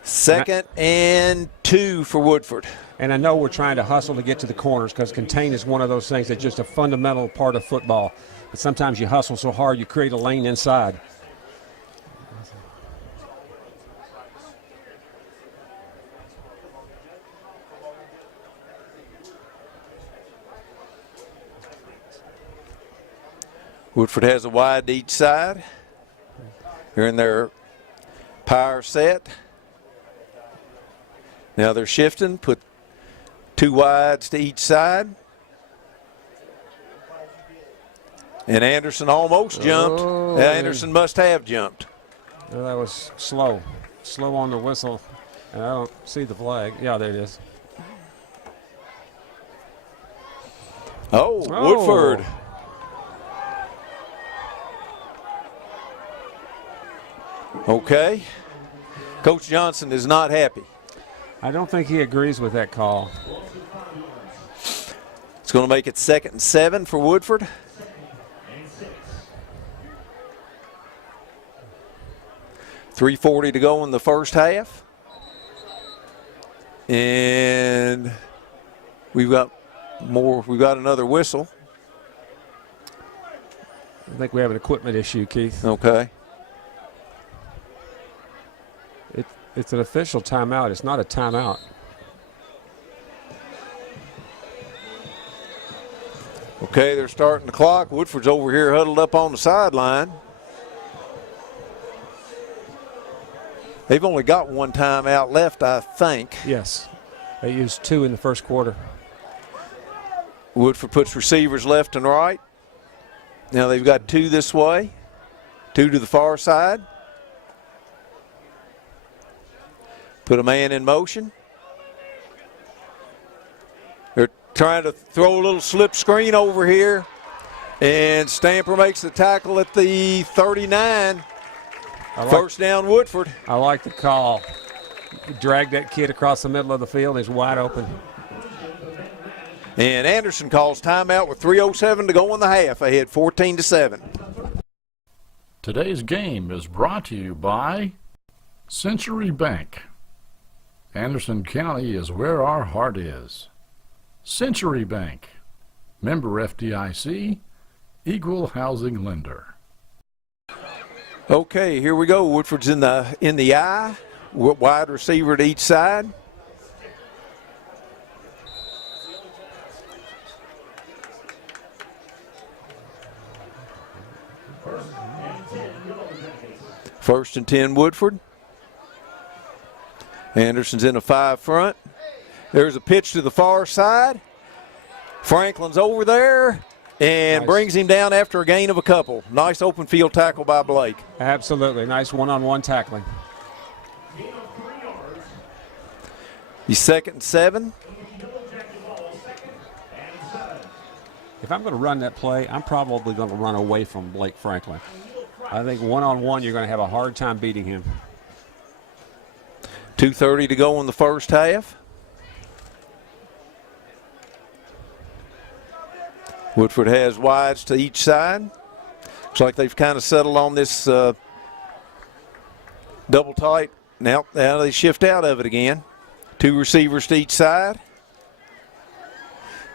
2nd and 2 for Woodford. And I know we're trying to hustle to get to the corners because contain is one of those things that's just a fundamental part of football. But sometimes you hustle so hard you create a lane inside. Woodford has a wide to each side. They're in their power set. Now they're shifting, put 2 wides to each side. And Anderson almost jumped. Anderson must have jumped. Well, that was slow on the whistle. I don't see the flag. Yeah, there it is. Oh, Woodford. Okay. Coach Johnson is not happy. I don't think he agrees with that call. It's going to make it 2nd and 7 for Woodford. .340 to go in the first half. And we've got another whistle. I think we have an equipment issue, Keith. Okay. It's an official timeout. It's not a timeout. Okay, they're starting the clock. Woodford's over here huddled up on the sideline. They've only got one timeout left, I think. Yes. They used 2 in the first quarter. Woodford puts receivers left and right. Now they've got 2 this way, 2 to the far side. Put a man in motion. They're trying to throw a little slip screen over here. And Stamper makes the tackle at the 39. First down, Woodford. I like the call. Drag that kid across the middle of the field. He's wide open. And Anderson calls timeout with 3:07 to go in the half. Ahead 14-7. Today's game is brought to you by Century Bank. Anderson County is where our heart is. Century Bank, member FDIC, equal housing lender. Okay, here we go. Woodford's in the eye, wide receiver to each side. First and 10, Woodford. Anderson's in a 5 front. There's a pitch to the far side. Franklin's over there and brings him down after a gain of a couple. Nice open field tackle by Blake. Absolutely. Nice one-on-one tackling. He's 2nd and 7. If I'm going to run that play, I'm probably going to run away from Blake Franklin. I think one-on-one you're going to have a hard time beating him. 2:30 to go in the first half. Woodford has wides to each side. Looks like they've kind of settled on this double tight. Now they shift out of it again. 2 receivers to each side.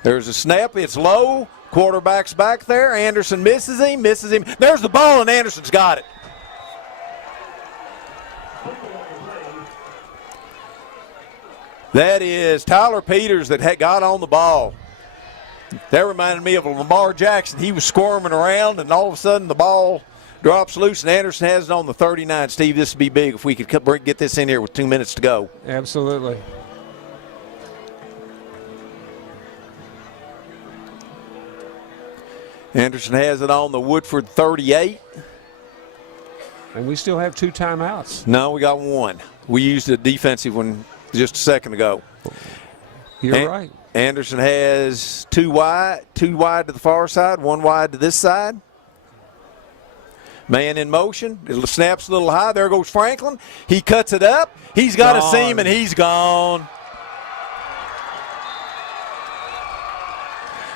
There's a snap. It's low. Quarterback's back there. Anderson misses him. There's the ball, and Anderson's got it. That is Tyler Peters that got on the ball. That reminded me of Lamar Jackson. He was squirming around, and all of a sudden the ball drops loose, and Anderson has it on the 39. Steve, this would be big if we could get this in here with 2 minutes to go. Absolutely. Anderson has it on the Woodford 38. And we still have 2 timeouts. No, we got 1. We used a defensive one just a second ago. You're right. Anderson has 2 wide to the far side, 1 wide to this side. Man in motion. It snaps a little high. There goes Franklin. He cuts it up. He's got a seam, and he's gone.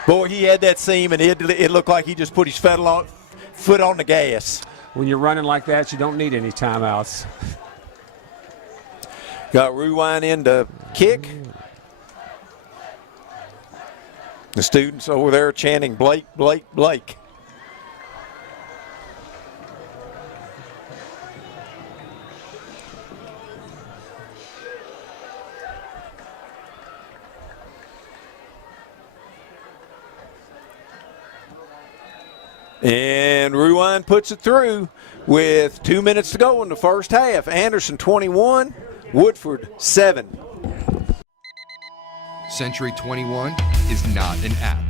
Boy, he had that seam, and it looked like he just put his foot on the gas. When you're running like that, you don't need any timeouts. Got Ruwine in to kick. The students over there chanting Blake, Blake, Blake. And Ruwine puts it through with 2 minutes to go in the first half. Anderson 21, Woodford 7. Century 21 is not an app.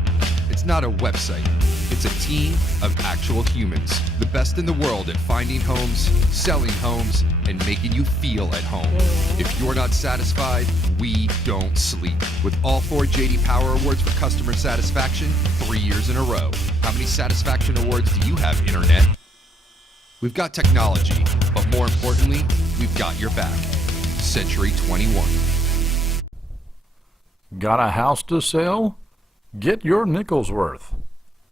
It's not a website. It's It's a team of actual humans. The best in the world at finding homes, selling homes, and making you feel at home. If you're not satisfied, we don't sleep. With all 4 J.D. Power Awards for customer satisfaction 3 years in a row. How many satisfaction awards do you have, Internet? We've got technology, but more importantly, we've got your back. Century 21. Got a house to sell? Get your nickel's worth.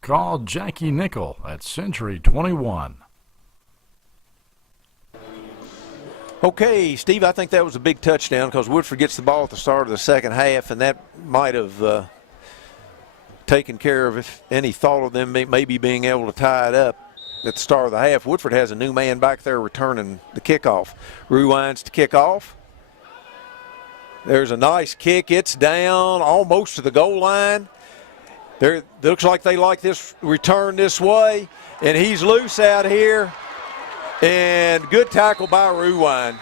Call Jackie Nickel at Century 21. Okay, Steve, I think that was a big touchdown because Woodford gets the ball at the start of the second half, and that might have taken care of if any thought of them maybe being able to tie it up at the start of the half. Woodford has a new man back there returning the kickoff. Rewinds to kick off. There's a nice kick. It's down almost to the goal line. There looks like they like this return this way, and he's loose out here. And good tackle by Rewine.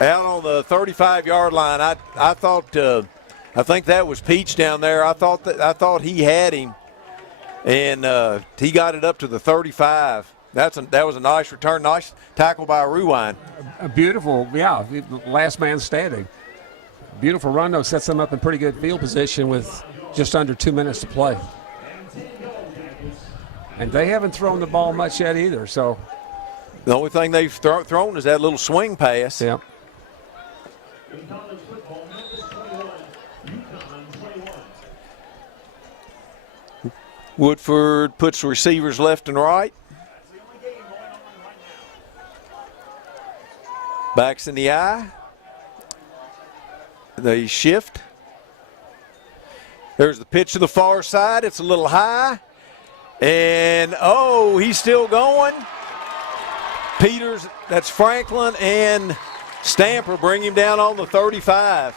Out on the 35-yard line. I think that was Peach down there. I thought he had him, and he got it up to the 35. That was a nice return, nice tackle by Rewine. A beautiful, yeah, last man standing. Beautiful run, though, sets them up in pretty good field position with just under 2 minutes to play. And they haven't thrown the ball much yet either, so. The only thing they've thrown is that little swing pass. Yeah. Woodford puts receivers left and right. Backs in the eye. They shift. There's the pitch to the far side. It's a little high. And, oh, he's still going. Peters, that's Franklin, and Stamper bring him down on the 35.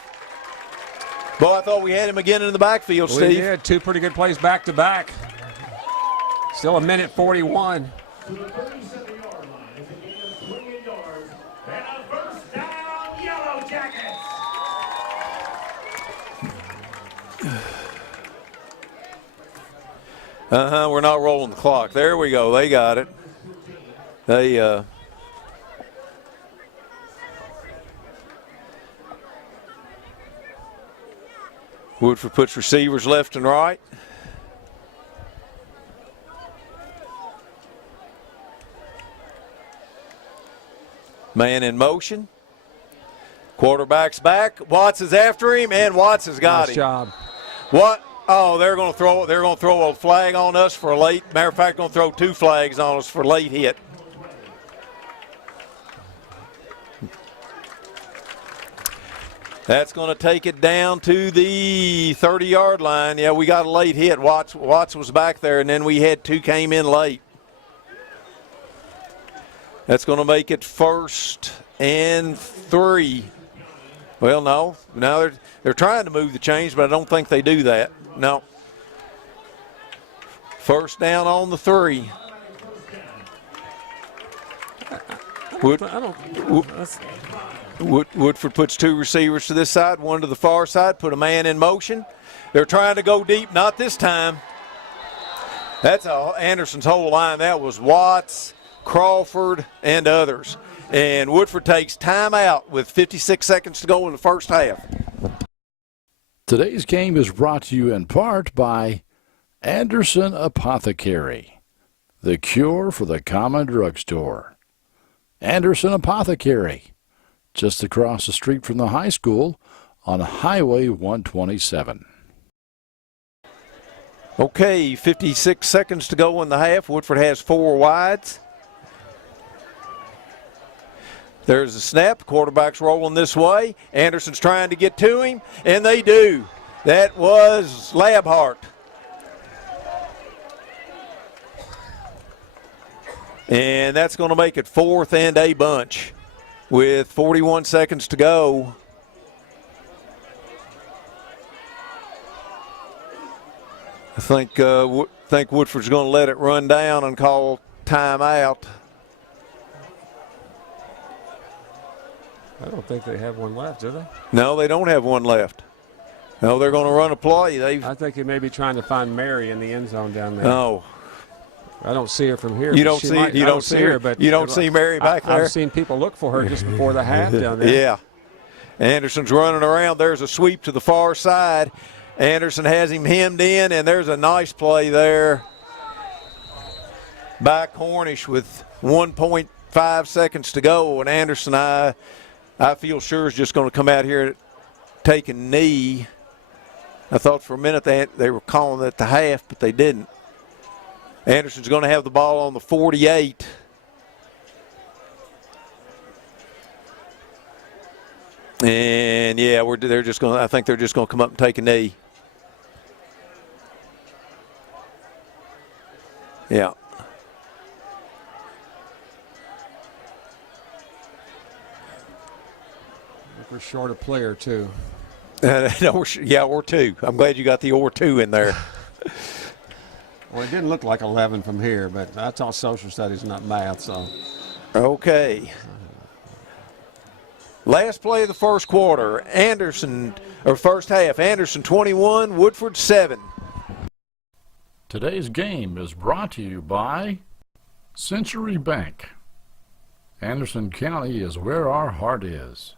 Boy, I thought we had him again in the backfield, Steve. We did. 2 pretty good plays back to back. Still a minute 41. To the 37-yard line. It's a gain of 28 yards. And a first down, Yellow Jackets. We're not rolling the clock. There we go. They got it. They Woodford puts receivers left and right. Man in motion. Quarterback's back. Watts is after him, and Watts has got Nice him. job. What? Oh, they're going to throw a flag on us for a late. Matter of fact, going to throw 2 flags on us for late hit. That's going to take it down to the 30-yard line. Yeah, we got a late hit. Watts was back there, and then we had 2 came in late. That's going to make it 1st and 3. Well, no. Now they're trying to move the chains, but I don't think they do that. No. 1st down on the 3. Woodford puts 2 receivers to this side, 1 to the far side, put a man in motion. They're trying to go deep, not this time. That's Anderson's whole line. That was Watts, Crawford, and others. And Woodford takes timeout with 56 seconds to go in the first half. Today's game is brought to you in part by Anderson Apothecary, the cure for the common drugstore. Anderson Apothecary, just across the street from the high school on Highway 127. Okay, 56 seconds to go in the half. Woodford has 4 wides. There's a snap. Quarterback's rolling this way. Anderson's trying to get to him, and they do. That was Labhart. And that's going to make it 4th and a bunch with 41 seconds to go. I think Woodford's going to let it run down and call timeout. I don't think they have one left, do they? No, they don't have one left. No, they're going to run a play. I think he may be trying to find Mary in the end zone down there. Oh, I don't see her from here. you but don't she see might- you I don't see her, but you don't see Mary back there. I've seen people look for her just before the half down there. Yeah. Anderson's running around. There's a sweep to the far side. Anderson has him hemmed in, and there's a nice play there by Cornish with 1.5 seconds to go. And Anderson, I feel sure, is just going to come out here take a knee. I thought for a minute they were calling it the half, but they didn't. Anderson's going to have the ball on the 48. And yeah, they're just going. I think they're just going to come up and take a knee. Yeah. We're short a player too. No, yeah, or two. I'm glad you got the or two in there. Well, it didn't look like 11 from here, but I taught social studies, not math, so. Okay. Last play of the first quarter. First half. Anderson 21, Woodford 7. Today's game is brought to you by Century Bank. Anderson County is where our heart is.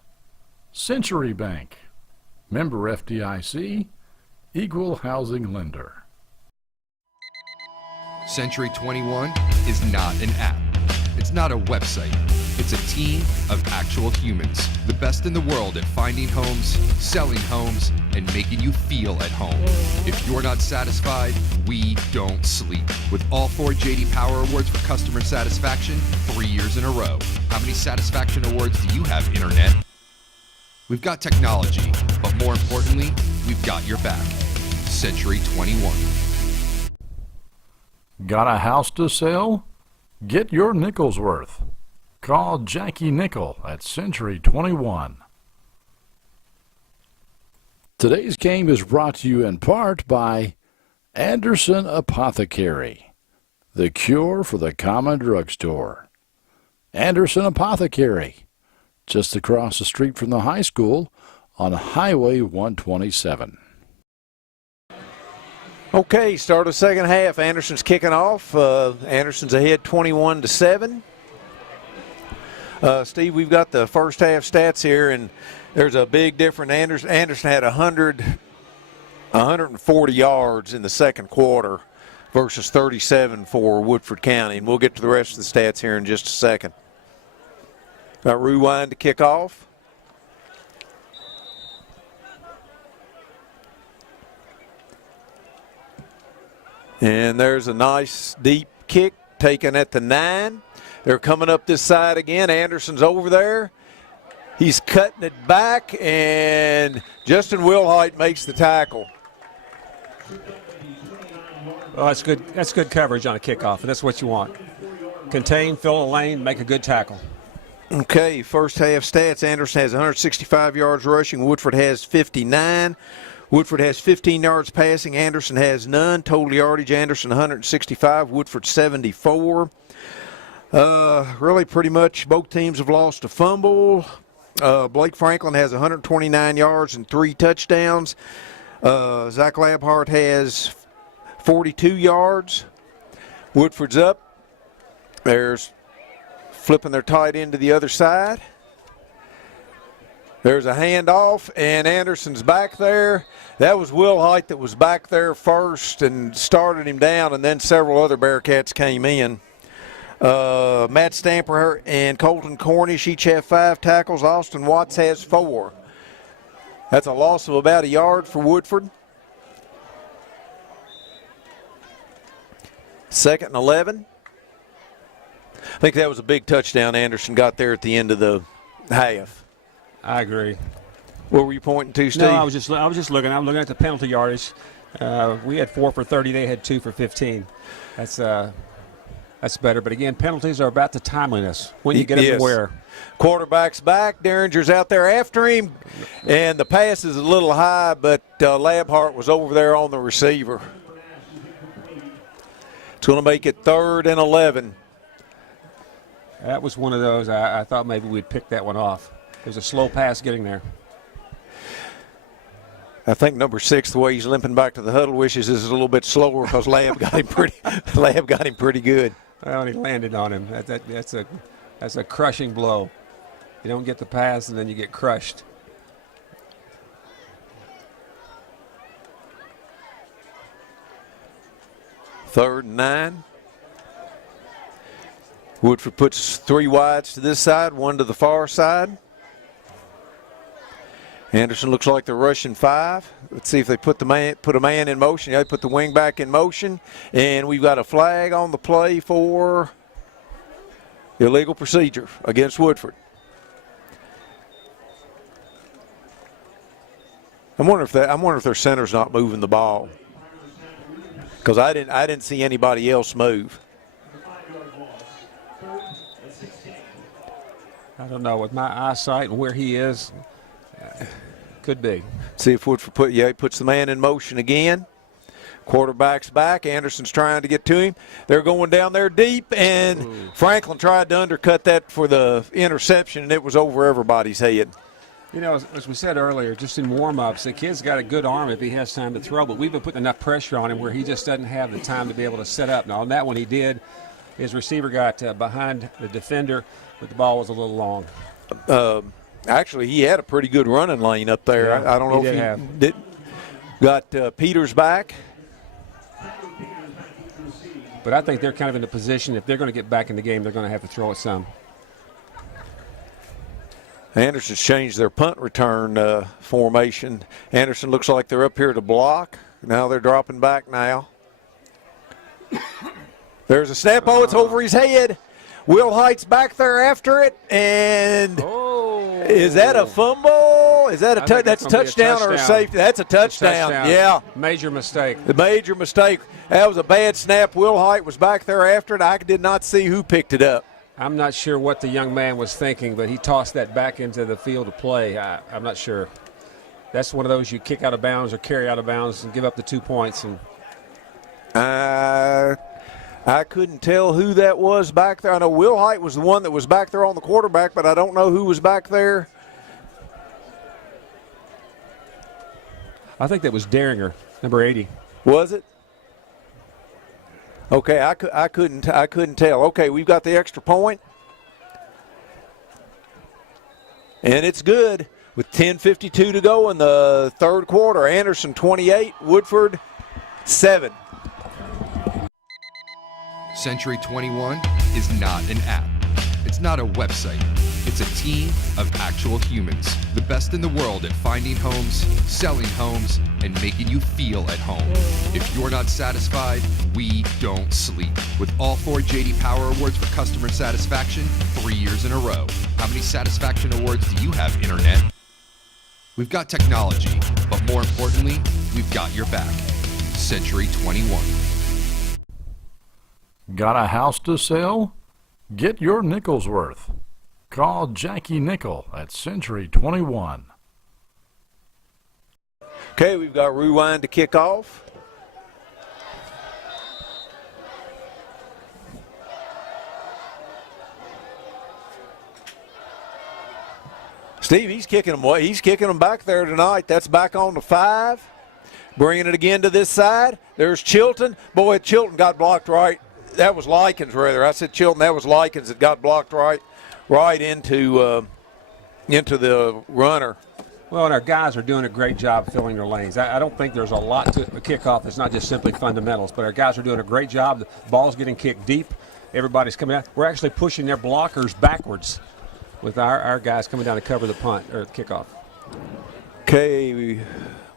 Century Bank, member FDIC, equal housing lender. Century 21 is not an app. It's not a website. It's a team of actual humans, the best in the world at finding homes, selling homes, and making you feel at home. If you're not satisfied, we don't sleep. With all 4 J.D. Power Awards for customer satisfaction 3 years in a row. How many satisfaction awards do you have, Internet? We've got technology, but more importantly, we've got your back. Century 21. Got a house to sell? Get your nickel's worth. Call Jackie Nickel at Century 21. Today's game is brought to you in part by Anderson Apothecary, the cure for the common drugstore. Anderson Apothecary, just across the street from the high school on Highway 127. Okay, start of the second half. Anderson's kicking off. Anderson's ahead 21-7. Steve, we've got the first half stats here, and there's a big difference. Anderson had 140 yards in the second quarter versus 37 for Woodford County, and we'll get to the rest of the stats here in just a second. Rewind to kick off. And there's a nice deep kick taken at the 9. They're coming up this side again. Anderson's over there. He's cutting it back, and Justin Wilhite makes the tackle. Well, that's good. That's good coverage on a kickoff, and that's what you want. Contain, fill a lane, make a good tackle. Okay, first half stats. Anderson has 165 yards rushing. Woodford has 59. Woodford has 15 yards passing. Anderson has none. Total yardage, Anderson 165, Woodford 74. Really pretty much both teams have lost a fumble. Blake Franklin has 129 yards and 3 touchdowns. Zach Labhart has 42 yards. Woodford's up. There's flipping their tight end to the other side. There's a handoff, and Anderson's back there. That was Wilhite that was back there first and started him down, and then several other Bearcats came in. Matt Stamper and Colton Cornish each have 5 tackles. Austin Watts has 4. That's a loss of about a yard for Woodford. Second and 11. I think that was a big touchdown Anderson got there at the end of the half. I agree. What were you pointing to, Steve? No, I was just looking. I'm looking at the penalty yardage. We had 4 for 30. They had 2 for 15. That's better. But again, penalties are about the timeliness when you get them to where. Quarterback's back. Derringer's out there after him, and the pass is a little high, but Labhart was over there on the receiver. It's going to make it 3rd and 11. That was one of those. I thought maybe we'd pick that one off. It was a slow pass getting there. I think number 6, the way he's limping back to the huddle, wishes is a little bit slower because Lab got him pretty good. Well, and he landed on him. That's a crushing blow. You don't get the pass, and then you get crushed. Third and 9. Woodford puts 3 wides to this side, 1 to the far side. Anderson looks like they're rushing 5. Let's see if they put a man in motion. Yeah, they put the wing back in motion, and we've got a flag on the play for illegal procedure against Woodford. I'm wondering if their center's not moving the ball, because I didn't see anybody else move. I don't know, with my eyesight and where he is, could be. See if Woodford he puts the man in motion again. Quarterback's back. Anderson's trying to get to him. They're going down there deep, and Franklin tried to undercut that for the interception, and it was over everybody's head. You know, as we said earlier, just in warm-ups, the kid's got a good arm if he has time to throw, but we've been putting enough pressure on him where he just doesn't have the time to be able to set up. Now, on that one he did. His receiver got behind the defender, but the ball was a little long. Actually, he had a pretty good running lane up there. Yeah, I don't know if he did. Got Peters back. But I think they're kind of in a position, if they're going to get back in the game, they're going to have to throw it some. Anderson's changed their punt return formation. Anderson looks like they're up here to block. Now they're dropping back now. There's a snap. Oh, it's over his head. Will Height's back there after it, and is that a fumble? Is that that's a touchdown or a safety? That's a touchdown. Yeah. Major mistake. The major mistake. That was a bad snap. Will Height was back there after it. I did not see who picked it up. I'm not sure what the young man was thinking, but he tossed that back into the field of play. I'm not sure. That's one of those you kick out of bounds or carry out of bounds and give up the 2 points. And I couldn't tell who that was back there. I know Will Height was the one that was back there on the quarterback, but I don't know who was back there. I think that was Daringer, number 80. Was it? Okay, I couldn't tell. Okay, we've got the extra point. And it's good with 10:52 to go in the third quarter. Anderson 28, Woodford 7. Century 21 is not an app. It's not a website. It's a team of actual humans. The best in the world at finding homes, selling homes, and making you feel at home. If you're not satisfied, we don't sleep. With all 4 J.D. Power Awards for customer satisfaction 3 years in a row. How many satisfaction awards do you have, Internet? We've got technology, but more importantly, we've got your back. Century 21. Got a house to sell? Get your nickel's worth. Call Jackie Nickel at Century 21. Okay, we've got rewind to kick off. Steve, he's kicking them away. He's kicking them back there tonight. That's back on the 5. Bringing it again to this side. There's Chilton. Boy, Chilton got blocked right. That was Likens, rather. I said Chilton. That was Likens that got blocked right into the runner. Well, and our guys are doing a great job filling their lanes. I don't think there's a lot to a kickoff. It's not just simply fundamentals, but our guys are doing a great job. The ball's getting kicked deep. Everybody's coming out. We're actually pushing their blockers backwards with our guys coming down to cover the punt or the kickoff. Okay,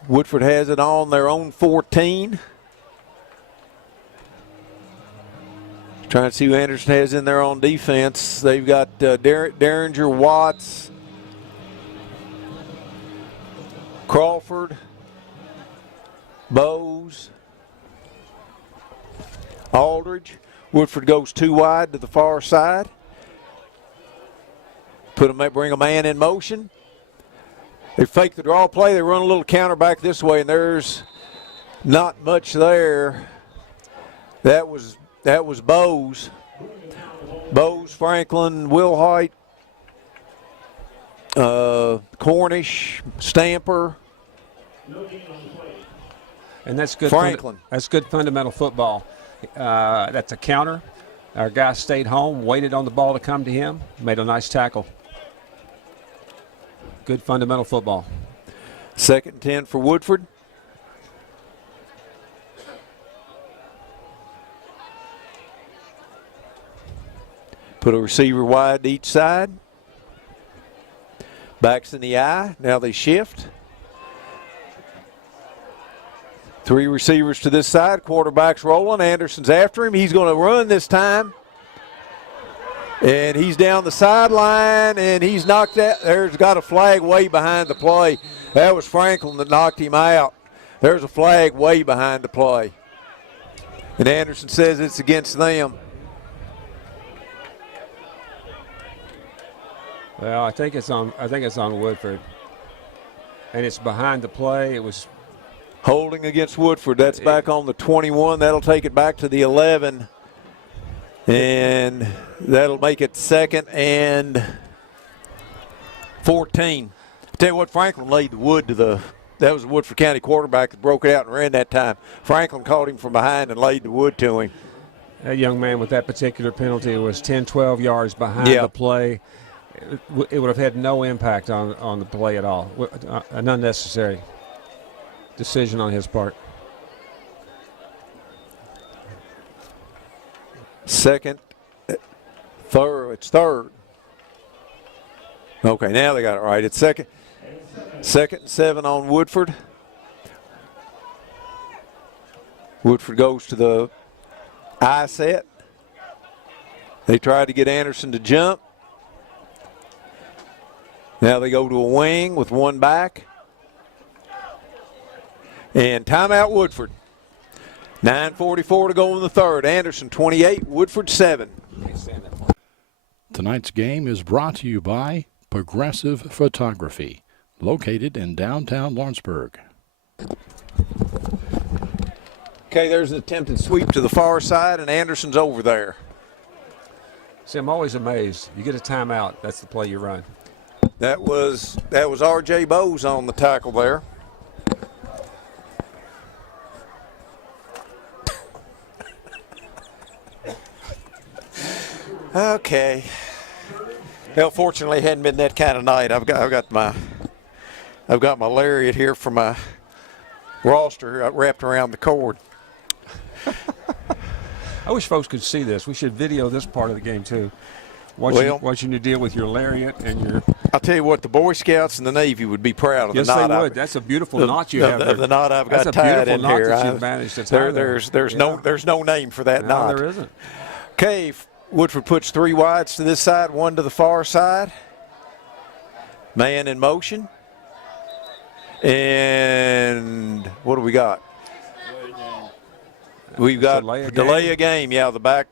Woodford has it on their own 14. Trying to see who Anderson has in there on defense. They've got Derringer, Watts, Crawford, Bowes, Aldridge. Woodford goes 2 wide to the far side. Bring a man in motion. They fake the draw play. They run a little counter back this way, and there's not much there. That was Bowes. Bowes, Franklin, Will Height, Cornish, Stamper, And that's good. Franklin. That's good fundamental football. That's a counter. Our guy stayed home, waited on the ball to come to him, made a nice tackle. Good fundamental football. 2nd and 10 for Woodford. Put a receiver wide to each side. Backs in the eye. Now they shift. 3 receivers to this side. Quarterback's rolling. Anderson's after him. He's going to run this time. And he's down the sideline, and he's knocked out. There's got a flag way behind the play. That was Franklin that knocked him out. There's a flag way behind the play. And Anderson says it's against them. Well, I think it's on Woodford. And it's behind the play. It was Holding against Woodford. That's back on the 21. That'll take it back to the 11. And that'll make it 2nd and 14. I tell you what, Franklin laid the wood to that was the Woodford County quarterback that broke it out and ran that time. Franklin caught him from behind and laid the wood to him. that young man with that particular penalty was 10, 12 yards behind the play. It would have had no impact on the play at all. An unnecessary decision on his part. 2nd, 3rd. It's 3rd. Okay, now they got it right. It's 2nd and 7 on Woodford. Woodford goes to the I set. They tried to get Anderson to jump. Now they go to a wing with one back. And timeout Woodford. 9:44 to go in the 3rd. Anderson 28, Woodford 7. Tonight's game is brought to you by Progressive Photography, located in downtown Lawrenceburg. Okay, there's an attempted sweep to the far side, and Anderson's over there. See, I'm always amazed. You get a timeout, that's the play you run. That was R.J. Bowes on the tackle there. Okay. Well, fortunately, it hadn't been that kind of night. I've got my lariat here for my roster wrapped around the cord. I wish folks could see this. We should video this part of the game too. Watching you deal with your lariat and your. I'll tell you what, the Boy Scouts and the Navy would be proud of the knot. Yes, they would. That's a beautiful knot you have there. The knot I've got That's tied a in beautiful knot here. that you've managed to tie There's no name for that knot. No, there isn't. Okay, Woodford puts 3 wides to this side, 1 to the far side. Man in motion. And what do we got? We've got delay a game. Yeah, the back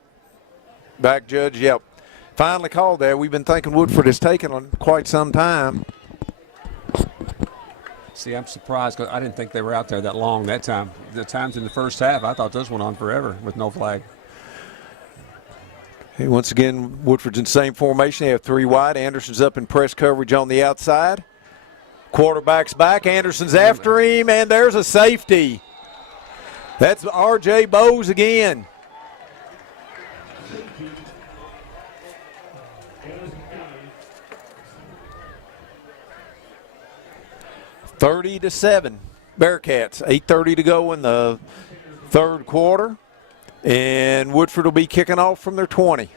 judge. Yep. Finally called there. We've been thinking Woodford has taken on quite some time. See, I'm surprised because I didn't think they were out there that long that time. The times in the first half, I thought this went on forever with no flag. Hey, once again, Woodford's in the same formation. They have 3 wide. Anderson's up in press coverage on the outside. Quarterback's back. Anderson's after him, and there's a safety. That's R.J. Bowes again. (30-7), Bearcats. 8:30 to go in the 3rd quarter, and Woodford will be kicking off from their 20.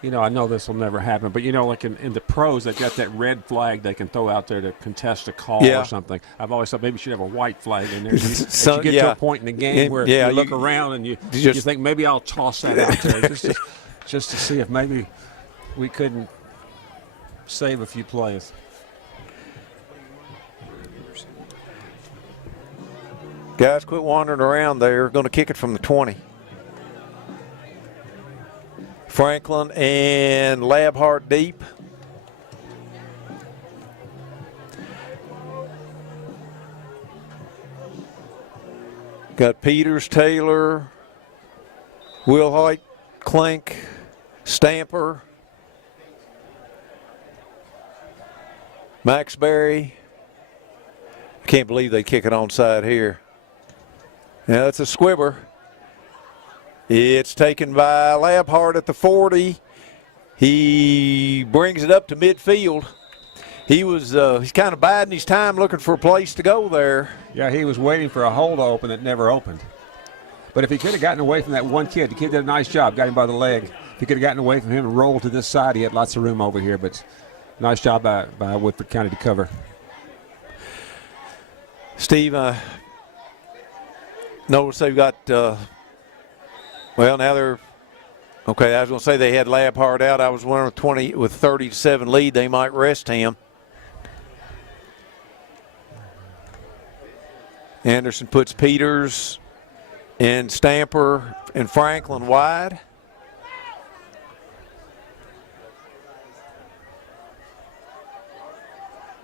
You know, I know this will never happen, but you know, like in the pros, they've got that red flag they can throw out there to contest a call or something. I've always thought maybe you should have a white flag in there. So you get to a point in the game where you look around and you think maybe I'll toss that out there just to see if maybe we couldn't save a few plays. Guys, quit wandering around there. Going to kick it from the 20. Franklin and Labhart deep. Got Peters, Taylor, Wilhoit, Clink, Stamper. Maxbury. I can't believe they kick it onside here. Now it's a squibber. It's taken by Labhart at the 40. He brings it up to midfield. He's kind of biding his time looking for a place to go there. Yeah, he was waiting for a hole to open that never opened. But if he could have gotten away from that one kid, the kid did a nice job, got him by the leg. If he could have gotten away from him and rolled to this side, he had lots of room over here. But nice job by Woodford County to cover. Steve, notice they've got, now they're, okay, I was going to say they had Labhart out. I was wondering with 30-7 lead, they might rest him. Anderson puts Peters and Stamper and Franklin wide.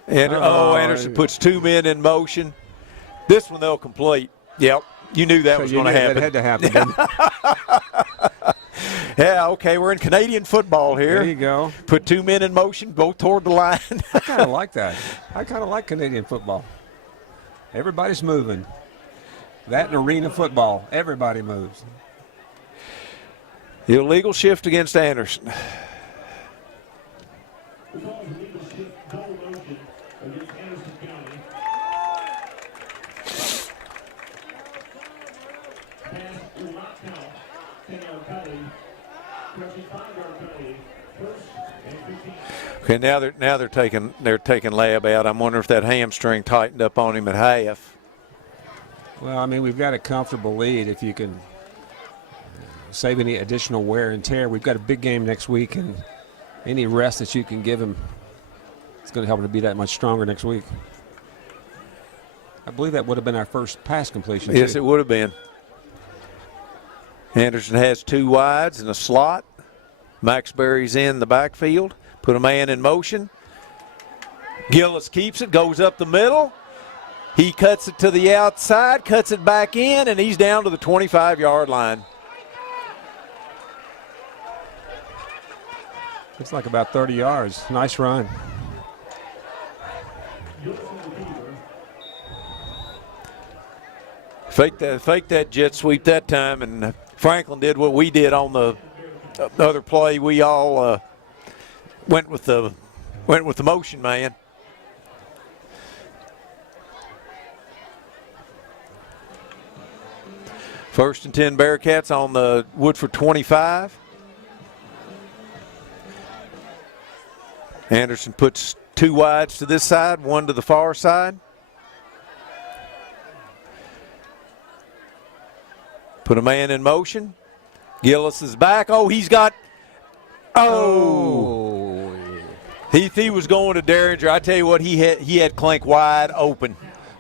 And Anderson puts 2 men in motion. This one they'll complete. Yep, you knew that was going to happen. That had to happen. Didn't it? Yeah, okay, we're in Canadian football here. There you go. Put 2 men in motion, both toward the line. I kind of like that. I kind of like Canadian football. Everybody's moving. That and arena football, everybody moves. Illegal shift against Anderson. Okay, now they're taking Lab out. I'm wondering if that hamstring tightened up on him at half. Well, I mean, we've got a comfortable lead if you can save any additional wear and tear. We've got a big game next week, and any rest that you can give him, it's going to help him to be that much stronger next week. I believe that would have been our first pass completion. Yes, too. it would have been. Anderson has 2 wides and a slot. Maxbury's in the backfield. Put a man in motion. Gillis keeps it, goes up the middle. He cuts it to the outside, cuts it back in, and he's down to the 25-yard line. Looks like about 30 yards. Nice run. Fake that jet sweep that time, and Franklin did what we did on the other play. We all went with the motion man. First and 10 Bearcats on the Woodford 25. Anderson puts 2 wides to this side, 1 to the far side. Put a man in motion. Gillis is back. Oh, he's got. Oh. He was going to Derringer. I tell you what, he had Clink wide open.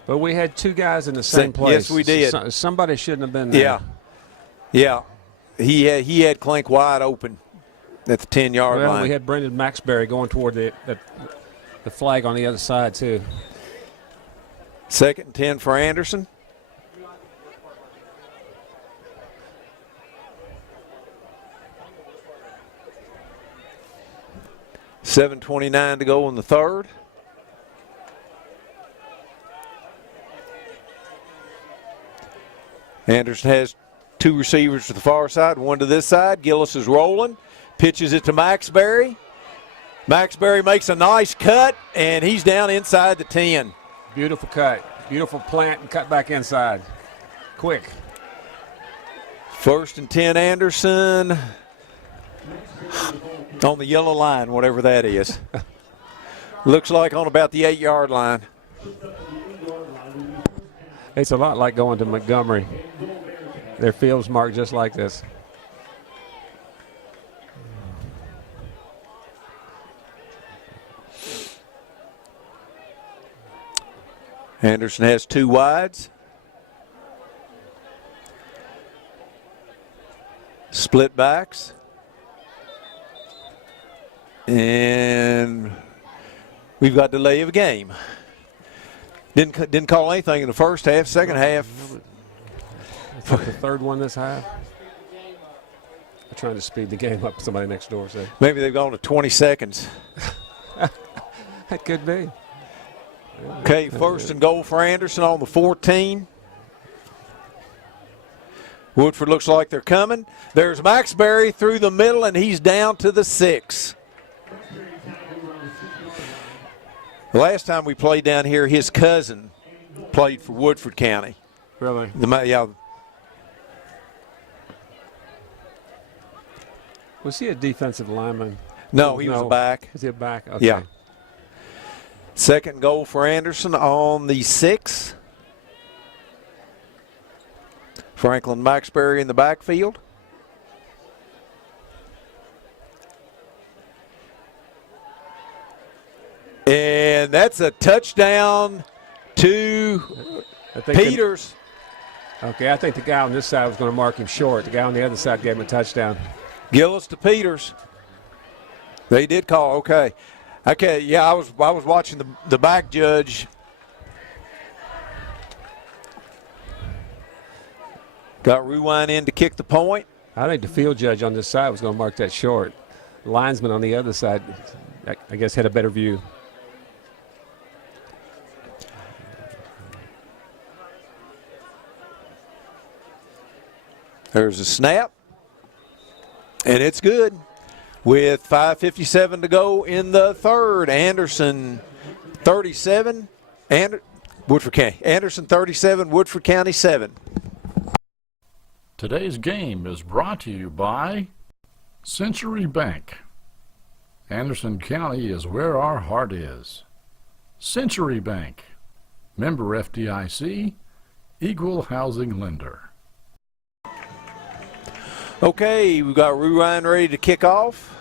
But we had 2 guys in the same place. Yes, we did. Somebody shouldn't have been there. Yeah. He had Clink wide open at the 10-yard line. We had Brendan Maxbury going toward the flag on the other side, too. 2nd and 10 for Anderson. $7:29 to go in the third. Anderson has 2 receivers to the far side, 1 to this side. Gillis is rolling, pitches it to Maxbury. Maxbury makes a nice cut, and he's down inside the 10. Beautiful cut. Beautiful plant and cut back inside. Quick. 1st and 10 Anderson. On the yellow line, whatever that is. Looks like on about the 8-yard line. It's a lot like going to Montgomery. Their field's marked just like this. Anderson has 2 wides. Split backs. And we've got delay of game. Didn't call anything in the first half. Second half. Is that the 3rd one this half? I'm trying to speed the game up. Somebody next door said. Maybe they've gone to 20 seconds. That could be. Okay, first and goal for Anderson on the 14. Woodford looks like they're coming. There's Maxbury through the middle, and he's down to the 6. The last time we played down here, his cousin played for Woodford County. Really? Yeah. Was he a defensive lineman? No, he was a back. Is he a back? Okay. Yeah. Second goal for Anderson on the 6. Franklin Maxbury in the backfield. And that's a touchdown to Peters. Okay, I think the guy on this side was going to mark him short. The guy on the other side gave him a touchdown. Gillis to Peters. They did call, okay. Okay, yeah, I was watching the back judge. Got Rewind in to kick the point. I think the field judge on this side was going to mark that short. Linesman on the other side, I guess, had a better view. There's a snap, and it's good. With 5:57 to go in the third, Anderson 37, Woodford County. Anderson 37, Woodford County 7. Today's game is brought to you by Century Bank. Anderson County is where our heart is. Century Bank, member FDIC, equal housing lender. Okay, we've got Rewind ready to kick off.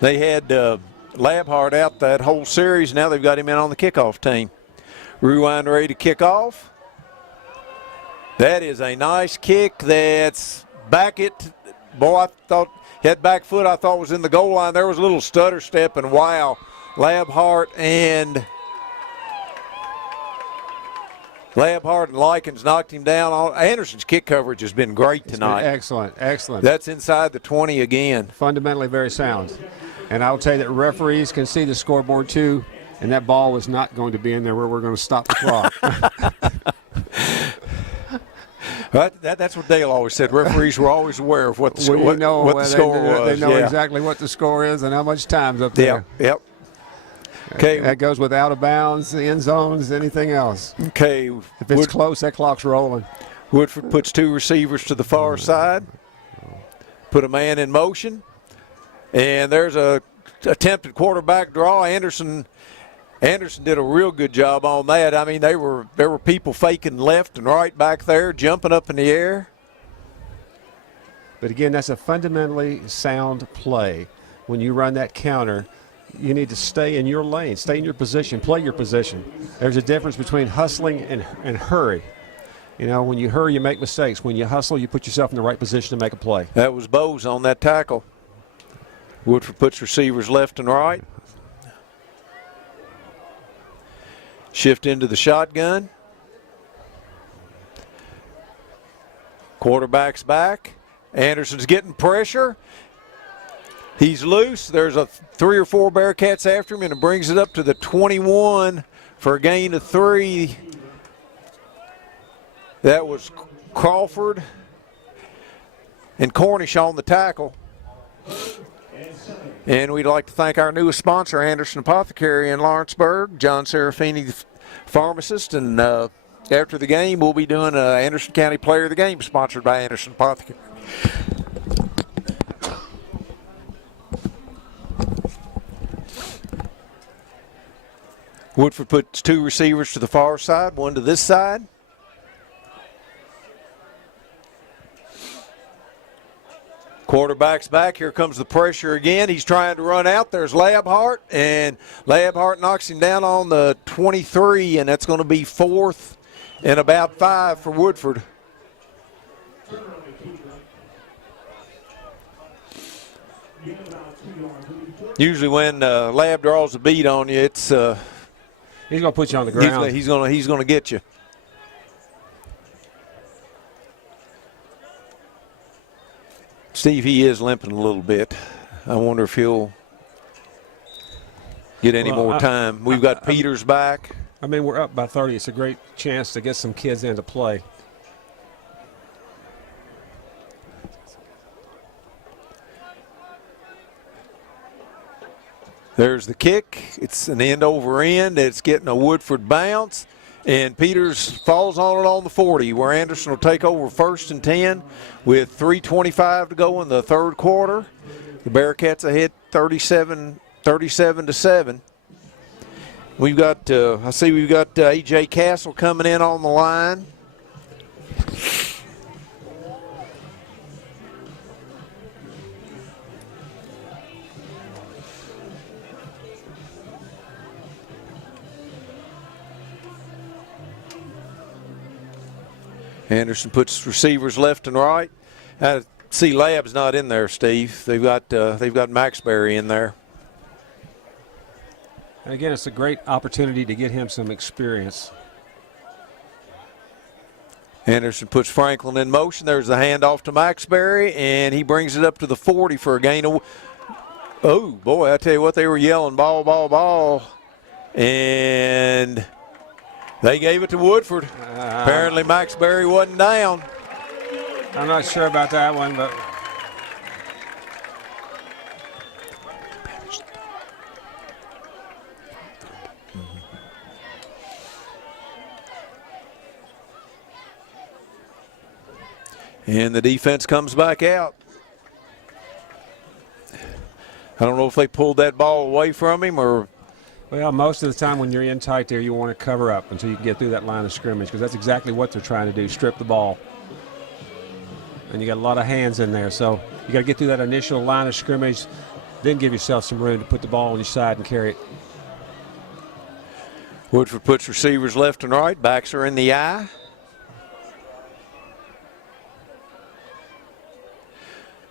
They had Labhart out that whole series. Now they've got him in on the kickoff team. Rewind ready to kick off. That is a nice kick that's back it. Boy, I thought, head back foot I thought was in the goal line. There was a little stutter step, and wow, Labhart and Likens knocked him down. Anderson's kick coverage has been great tonight. Excellent, excellent. That's inside the 20 again. Fundamentally very sound. And I'll tell you that referees can see the scoreboard too, and that ball was not going to be in there where we're going to stop the clock. That's what Dale always said. Referees were always aware of what the, well, what the score was. They know exactly what the score is and how much time's up there. Yep. Okay. That goes with out of bounds, the end zones, anything else. Okay. If it's close, that clock's rolling. Woodford puts two receivers to the far side. Put a man in motion. And there's a attempted quarterback draw. Anderson did a real good job on that. I mean, there were people faking left and right back there, jumping up in the air. But again, that's a fundamentally sound play. When you run that counter, you need to stay in your lane, stay in your position, play your position. There's a difference between hustling and hurry. You know, when you hurry, you make mistakes. When you hustle, you put yourself in the right position to make a play. That was Bose on that tackle. Woodford puts receivers left and right. Shift into the shotgun. Quarterback's back. Anderson's getting pressure. He's loose. There's 3 or 4 Bearcats after him, and it brings it up to the 21 for a gain of 3. That was Crawford and Cornish on the tackle. And we'd like to thank our newest sponsor, Anderson Apothecary in Lawrenceburg, John Serafini, the pharmacist. And after the game, we'll be doing an Anderson County Player of the Game sponsored by Anderson Apothecary. Woodford puts 2 receivers to the far side, 1 to this side. Quarterback's back. Here comes the pressure again. He's trying to run out. There's Labhart, and Labhart knocks him down on the 23, and that's going to be 4th and about 5 for Woodford. Usually when Lab draws a beat on you, it's he's going to put you on the ground. He's going to get you. Steve, he is limping a little bit. I wonder if he'll get any Well, more time. We've got Peters back. I mean, we're up by 30. It's a great chance to get some kids into play. There's the kick. It's an end over end. It's getting a Woodford bounce. And Peters falls on it on the 40, where Anderson will take over 1st and 10 with 3:25 to go in the third quarter. The Bearcats ahead 37-7. We've got, I see we've got A.J. Castle coming in on the line. Anderson puts receivers left and right. See, Lab's not in there, Steve. They've got Maxberry in there. And again, it's a great opportunity to get him some experience. Anderson puts Franklin in motion. There's the handoff to Maxberry, and he brings it up to the 40 for a gain of. Oh boy, I tell you what, they were yelling ball, ball, ball, and they gave it to Woodford. Apparently Maxberry wasn't down. I'm not sure about that one, but and the defense comes back out. I don't know if they pulled that ball away from him or. well, most of the time when you're in tight there, you want to cover up until you can get through that line of scrimmage, because that's exactly what they're trying to do, strip the ball. And you got a lot of hands in there, so you got to get through that initial line of scrimmage, then give yourself some room to put the ball on your side and carry it. Woodford puts receivers left and right. Backs are in the eye.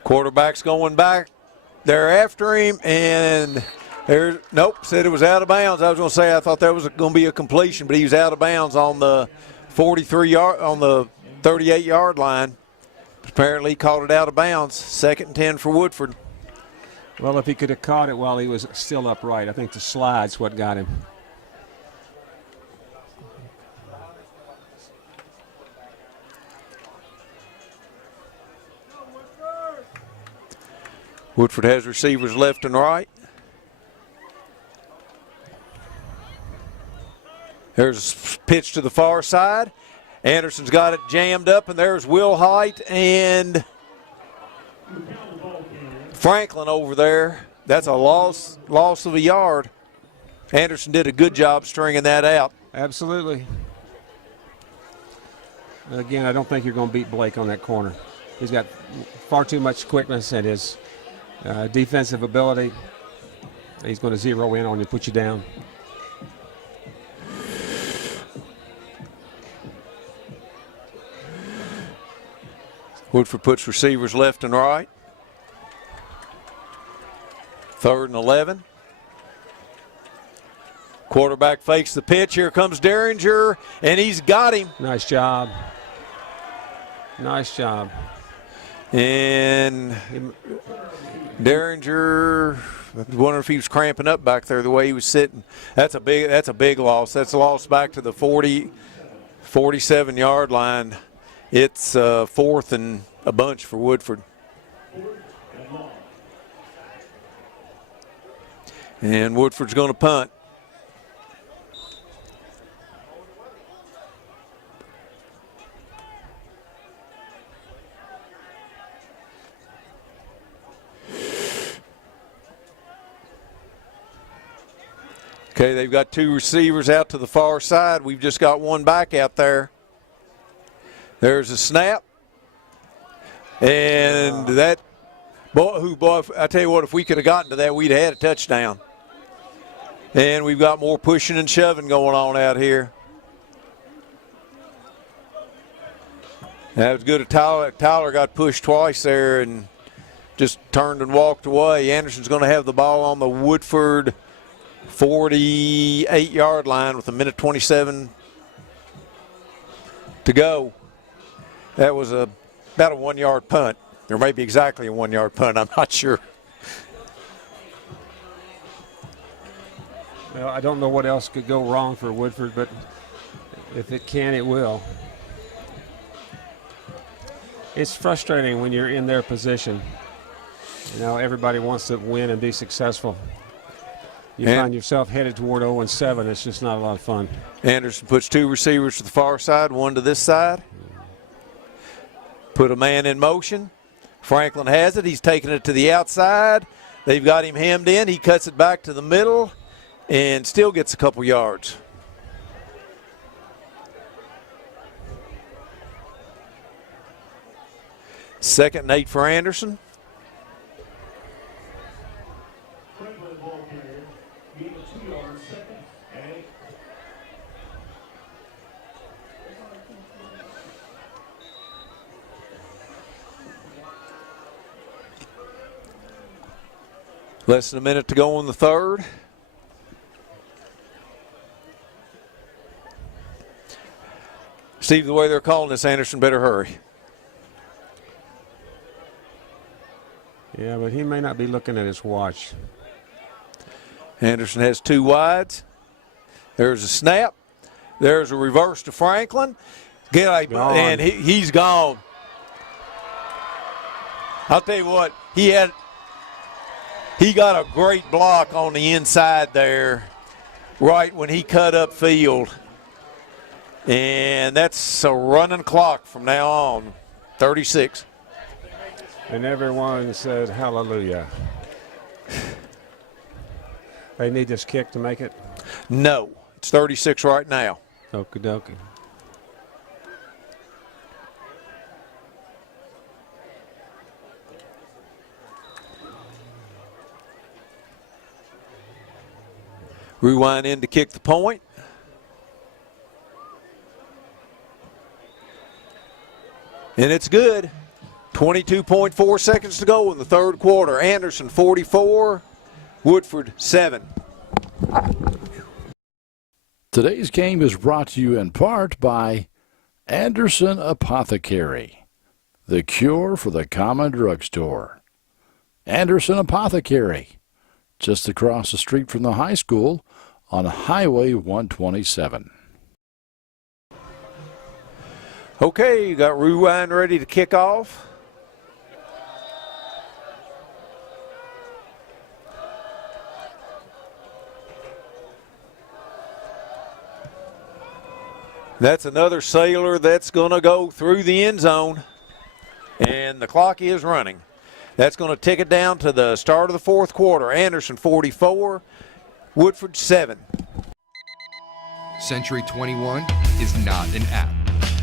Quarterback's going back. They're after him, and there's nope. Said it was out of bounds. I was going to say I thought that was going to be a completion, but he was out of bounds on the 43-yard, on the 38-yard line. Apparently, he caught it out of bounds. 2nd and 10 for Woodford. Well, if he could have caught it while he was still upright, I think the slide's what got him. Woodford has receivers left and right. There's a pitch to the far side. Anderson's got it jammed up, and there's Will Height and Franklin over there. That's a loss of a yard. Anderson did a good job stringing that out. Absolutely. Again, I don't think you're going to beat Blake on that corner. He's got far too much quickness and his defensive ability. He's going to zero in on you, put you down. Woodford puts receivers left and right. 3rd and 11. Quarterback fakes the pitch. Here comes Derringer, and he's got him. Nice job. Nice job. And Derringer, I wonder if he was cramping up back there the way he was sitting. That's a big loss. That's a loss back to the 47-yard line. It's 4th and a bunch for Woodford. And Woodford's going to punt. Okay, they've got 2 receivers out to the far side. We've just got 1 back out there. There's a snap. And that, boy, I tell you what, if we could have gotten to that, we'd have had a touchdown. And we've got more pushing and shoving going on out here. That was good. Tyler got pushed twice there and just turned and walked away. Anderson's going to have the ball on the Woodford 48-yard line with 1:27 to go. That was about a 1-yard punt. Or maybe exactly a 1-yard punt. I'm not sure. Well, I don't know what else could go wrong for Woodford, but if it can, it will. It's frustrating when you're in their position. You know, everybody wants to win and be successful. You find yourself headed toward 0-7. It's just not a lot of fun. Anderson puts 2 receivers to the far side, 1 to this side. Put a man in motion. Franklin has it. He's taking it to the outside. They've got him hemmed in. He cuts it back to the middle and still gets a couple yards. Second and 8 for Anderson. Franklin ball carrier. Gain of 2 yards. Second and 8. Less than a minute to go in the third. Steve, the way they're calling this, Anderson better hurry. Yeah, but he may not be looking at his watch. Anderson has 2 wides. There's a snap. There's a reverse to Franklin. And he's gone. I'll tell you what, he got a great block on the inside there right when he cut up field. And that's a running clock from now on, 36. And everyone said hallelujah. They need this kick to make it? No, it's 36 right now. Okie dokie. Rewind in to kick the point. And it's good. 22.4 seconds to go in the third quarter. Anderson 44, Woodford 7. Today's game is brought to you in part by Anderson Apothecary, the cure for the common drugstore. Anderson Apothecary, just across the street from the high school on Highway 127. Okay, you got rewind ready to kick off. That's another sailor that's going to go through the end zone. And the clock is running. That's going to take it down to the start of the fourth quarter. Anderson 44, Woodford 7. Century 21 is not an app.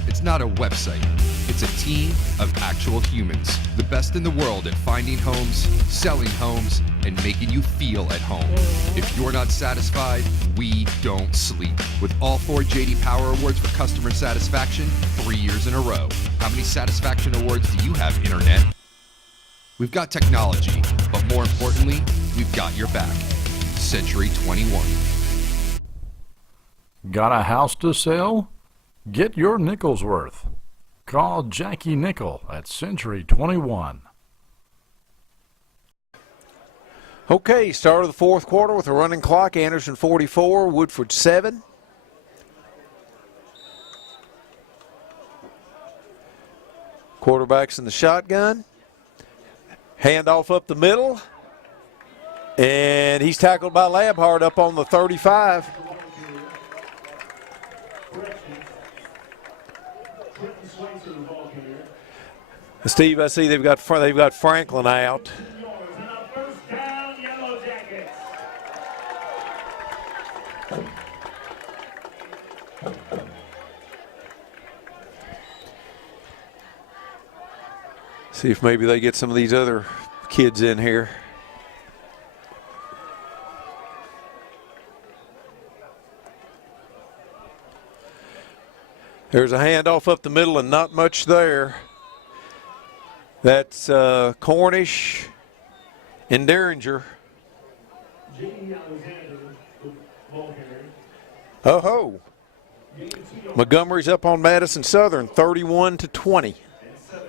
It's not a website. It's a team of actual humans. The best in the world at finding homes, selling homes, and making you feel at home. If you're not satisfied, we don't sleep. With all 4 J.D. Power Awards for customer satisfaction, 3 years in a row. How many satisfaction awards do you have, Internet? We've got technology, but more importantly, we've got your back. Century 21. Got a house to sell? Get your nickel's worth. Call Jackie Nickel at Century 21. Okay, start of the fourth quarter with a running clock. Anderson 44, Woodford 7. Quarterback's in the shotgun. Handoff up the middle. And he's tackled by Labhart up on the 35. Steve, I see they've got Franklin out. First down, Yellow Jackets. See if maybe they get some of these other kids in here. There's a handoff up the middle and not much there. That's Cornish and Derringer. Oh-ho. Montgomery's up on Madison Southern, 31-20.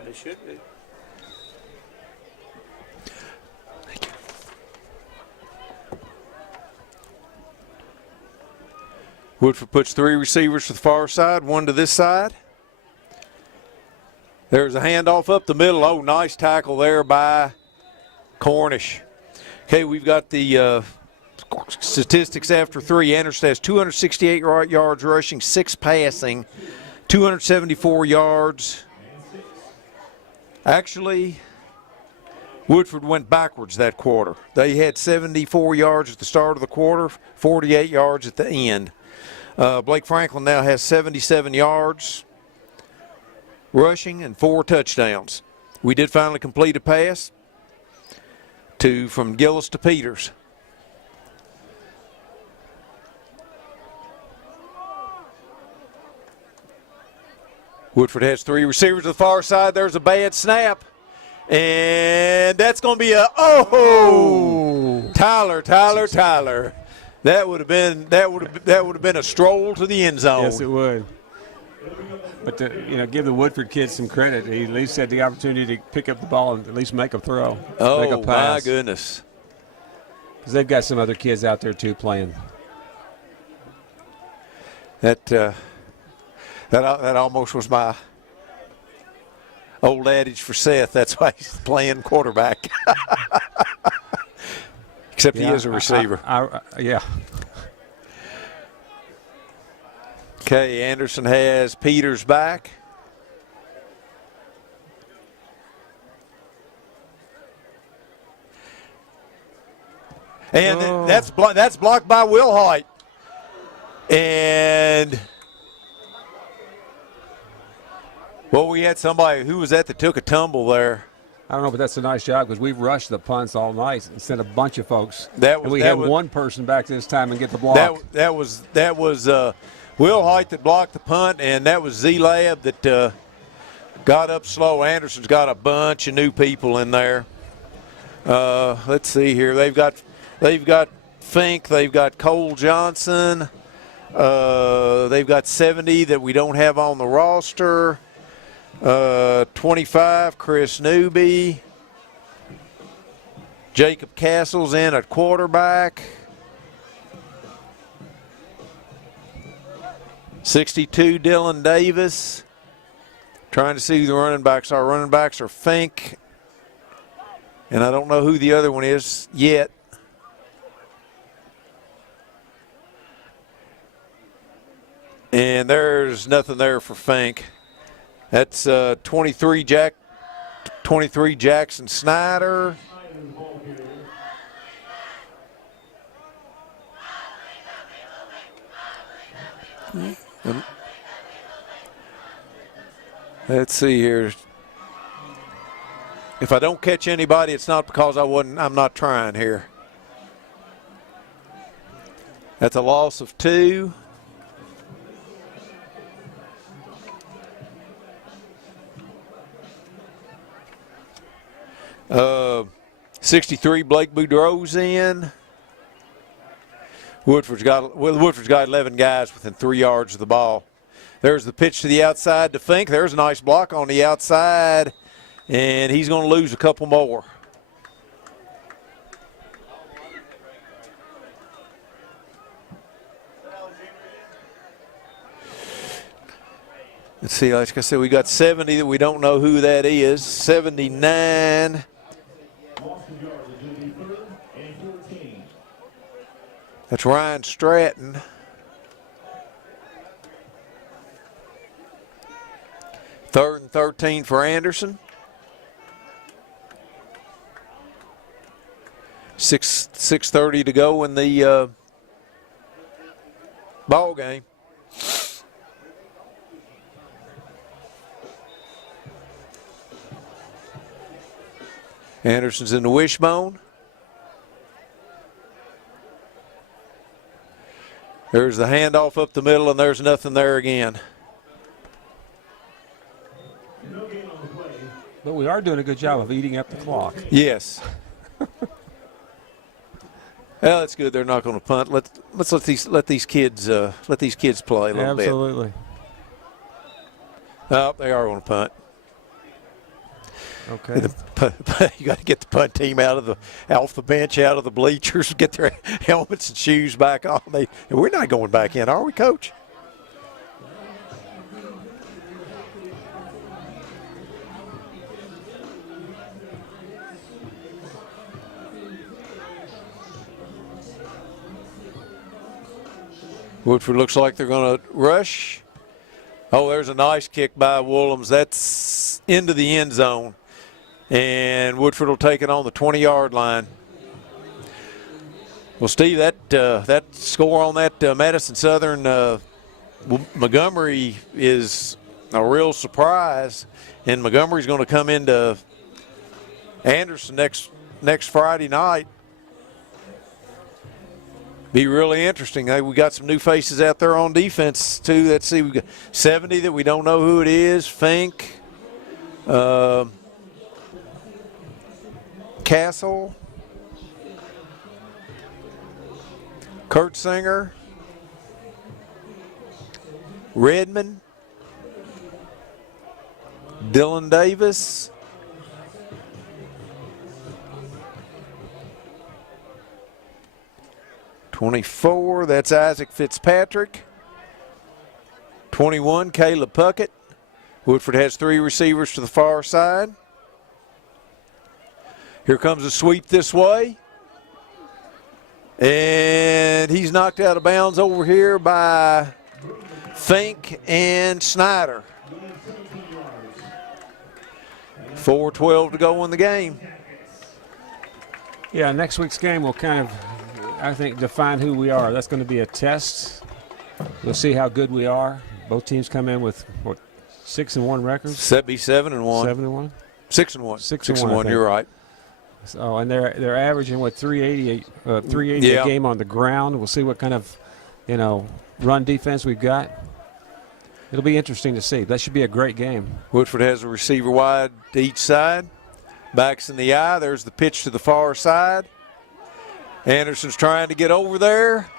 They should be. Woodford puts 3 receivers to the far side, 1 to this side. There's a handoff up the middle. Oh, nice tackle there by Cornish. Okay, we've got the statistics after 3. Anderson has 268 yards rushing, 6 passing, 274 yards. Actually, Woodford went backwards that quarter. They had 74 yards at the start of the quarter, 48 yards at the end. Blake Franklin now has 77 yards rushing and 4 touchdowns. We did finally complete a pass from Gillis to Peters. Woodford has 3 receivers to the far side. There's a bad snap. And that's going to be a Tyler. That would have been a stroll to the end zone. Yes, it would. But to give the Woodford kids some credit, he at least had the opportunity to pick up the ball and at least make a throw, make a pass. My goodness! Because they've got some other kids out there too playing. That almost was my old adage for Seth. That's why he's playing quarterback. Except he is a receiver. Yeah. Okay, Anderson has Peters back. And that's blocked by Wilhite. And we had somebody, who was that took a tumble there? I don't know, but that's a nice job because we've rushed the punts all night and sent a bunch of folks. We had one person back this time and get the block. That was Wilhite that blocked the punt, and that was Z-Lab that got up slow. Anderson's got a bunch of new people in there. Let's see here. They've got Fink. They've got Cole Johnson. They've got 70 that we don't have on the roster. 25, Chris Newby. Jacob Castle's in at quarterback. 62, Dylan Davis. Trying to see who the running backs are. Running backs are Fink. And I don't know who the other one is yet. And there's nothing there for Fink. That's 23 Jackson Snyder. Let's see here. If I don't catch anybody, it's not because I'm not trying here. That's a loss of 2. Uh, 63, Blake Boudreau's in. Woodford's got 11 guys within 3 yards of the ball. There's the pitch to the outside to Fink. There's a nice block on the outside, and he's going to lose a couple more. Let's see, like I said, we got 70 that we don't know who that is. 79. That's Ryan Stratton. Third and 13 for Anderson. 6:30 to go in the ball game. Anderson's in the wishbone. There's the handoff up the middle, and there's nothing there again. But we are doing a good job of eating up the clock. Yes. Well, that's good. They're not going to punt. Let's let these kids play a little bit. Absolutely. Oh, they are going to punt. Okay. You got to get the punt team off the bench, out of the bleachers, get their helmets and shoes back on. We're not going back in, are we, Coach? Woodford looks like they're going to rush. Oh, there's a nice kick by Woolhams. That's into the end zone. And Woodford will take it on the 20-yard line. Well, Steve, that score on that Madison Southern Montgomery is a real surprise. And Montgomery's going to come into Anderson next Friday night. Be really interesting. We got some new faces out there on defense too. Let's see, we got 70 that we don't know who it is. Fink, Castle, Kurt Singer, Redmond, Dylan Davis. (24), that's Isaac Fitzpatrick. 21, Caleb Puckett. Woodford has 3 receivers to the far side. Here comes a sweep this way. And he's knocked out of bounds over here by Fink and Snyder. 4:12 to go in the game. Yeah, next week's game will kind of, I think, define who we are. That's going to be a test. We'll see how good we are. Both teams come in with, 6-1 records? That'd be 7-1. 7-1? 6-1. 6-1, you're right. So, and they're averaging, 380 a game on the ground. We'll see what kind of, run defense we've got. It'll be interesting to see. That should be a great game. Woodford has a receiver wide to each side. Backs in the eye. There's the pitch to the far side. Anderson's trying to get over there.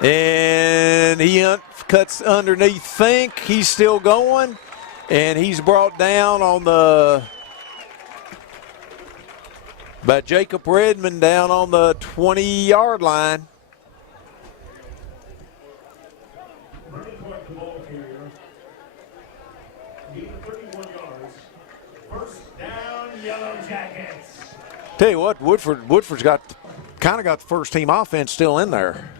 And he cuts underneath Fink. He's still going. And he's brought down by Jacob Redmond down on the 20-yard line. Tell you what, Woodford's kind of got the first team offense still in there.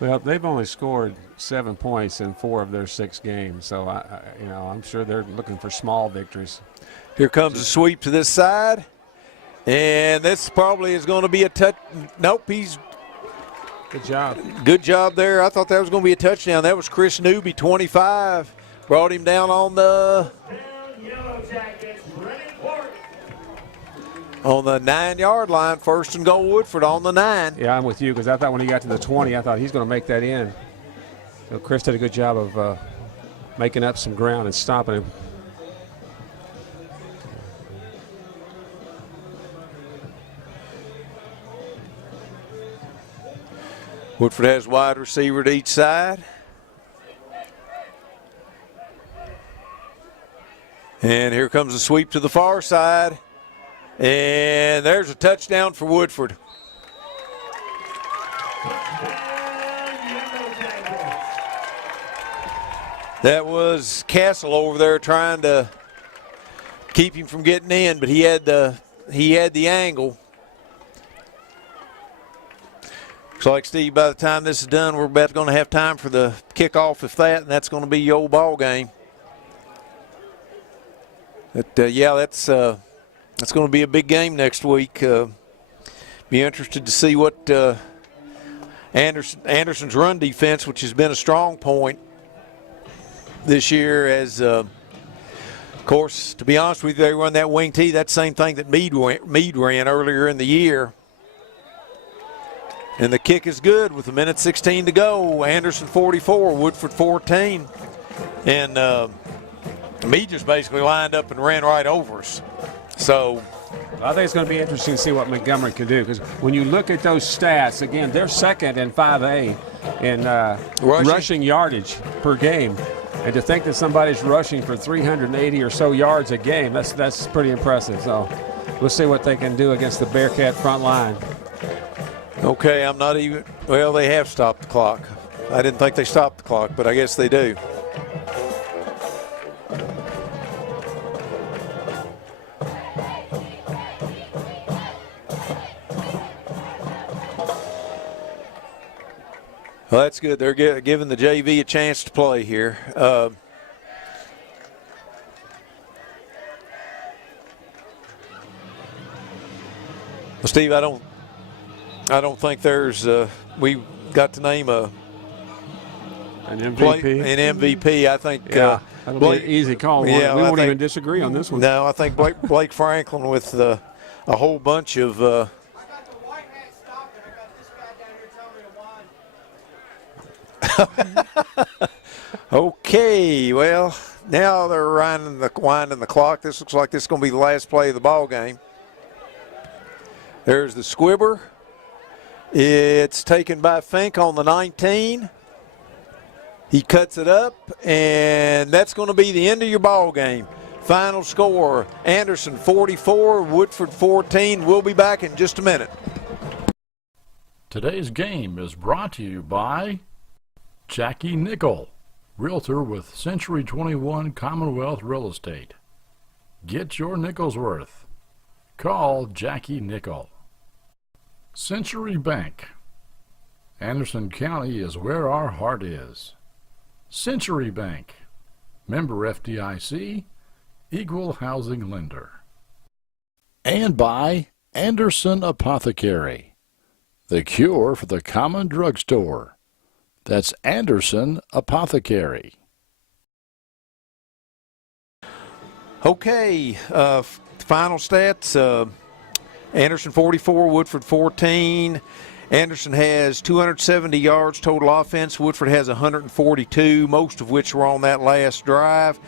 Well, they've only scored 7 points in 4 of their 6 games, so I'm sure they're looking for small victories. Here comes a sweep to this side, and this probably is going to be a touch. Nope, he's good job. Good job there. I thought that was going to be a touchdown. That was Chris Newby, 25, brought him down on the 9-yard line. First and goal, Woodford on the 9. Yeah, I'm with you because I thought when he got to the 20, I thought he's going to make that in. So Chris did a good job of making up some ground and stopping him. Woodford has wide receiver to each side. And here comes a sweep to the far side. And there's a touchdown for Woodford. That was Castle over there trying to keep him from getting in, but he had the angle. Looks like, Steve, by the time this is done, we're about going to have time for the kickoff, if that, and that's going to be your old ball game. But, that's going to be a big game next week. Be interested to see what Anderson's run defense, which has been a strong point this year, as of course, to be honest with you, they run that wing tee. That same thing that Meade ran earlier in the year. And the kick is good with 1:16 to go. Anderson 44, Woodford 14. And Meade just basically lined up and ran right over us. So I think it's going to be interesting to see what Montgomery can do, because when you look at those stats, again, they're second in 5A in rushing yardage per game. And to think that somebody's rushing for 380 or so yards a game, that's pretty impressive. So we'll see what they can do against the Bearcat front line. Okay, I'm not even, well, they have stopped the clock. I didn't think they stopped the clock, but I guess they do. Well, that's good. They're giving the JV a chance to play here. Well, Steve, I don't think there's we got to name an MVP. An MVP. I think That'll be an easy call. We won't even disagree on this one. No, I think Blake Franklin with a whole bunch of. Okay, well, now they're winding the clock. This looks like this is going to be the last play of the ball game. There's the squibber. It's taken by Fink on the 19. He cuts it up, and that's going to be the end of your ball game. Final score, Anderson 44, Woodford 14. We'll be back in just a minute. Today's game is brought to you by Jackie Nickel, Realtor with Century 21 Commonwealth Real Estate. Get your nickel's worth. Call Jackie Nickel. Century Bank. Anderson County is where our heart is. Century Bank. Member FDIC. Equal housing lender. And by Anderson Apothecary. The cure for the common drugstore. That's Anderson Apothecary. Okay, final stats. Anderson 44, Woodford 14. Anderson has 270 yards total offense. Woodford has 142, most of which were on that last drive.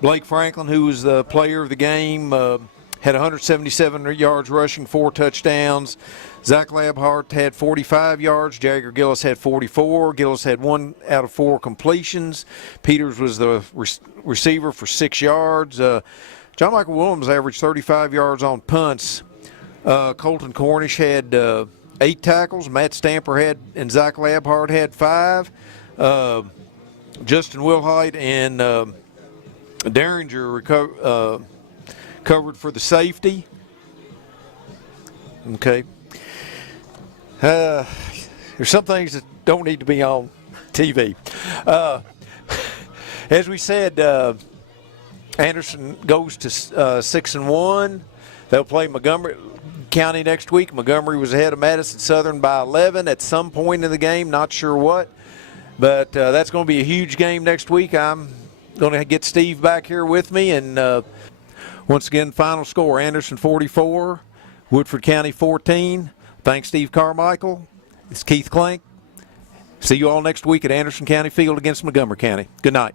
Blake Franklin, who was the player of the game, had 177 yards rushing, 4 touchdowns. Zach Labhart had 45 yards. Jagger Gillis had 44. Gillis had 1 out of 4 completions. Peters was the receiver for 6 yards. John Michael Williams averaged 35 yards on punts. Colton Cornish had 8 tackles. Matt Stamper and Zach Labhart had 5. Justin Wilhite and Derringer covered for the safety. Okay. There's some things that don't need to be on TV. As we said, Anderson goes to 6-1. They'll play Montgomery County next week. Montgomery was ahead of Madison Southern by 11 at some point in the game, not sure what. But that's going to be a huge game next week. I'm going to get Steve back here with me. And once again, final score, Anderson 44, Woodford County 14. Thanks, Steve Carmichael. It's Keith Clank. See you all next week at Anderson County Field against Montgomery County. Good night.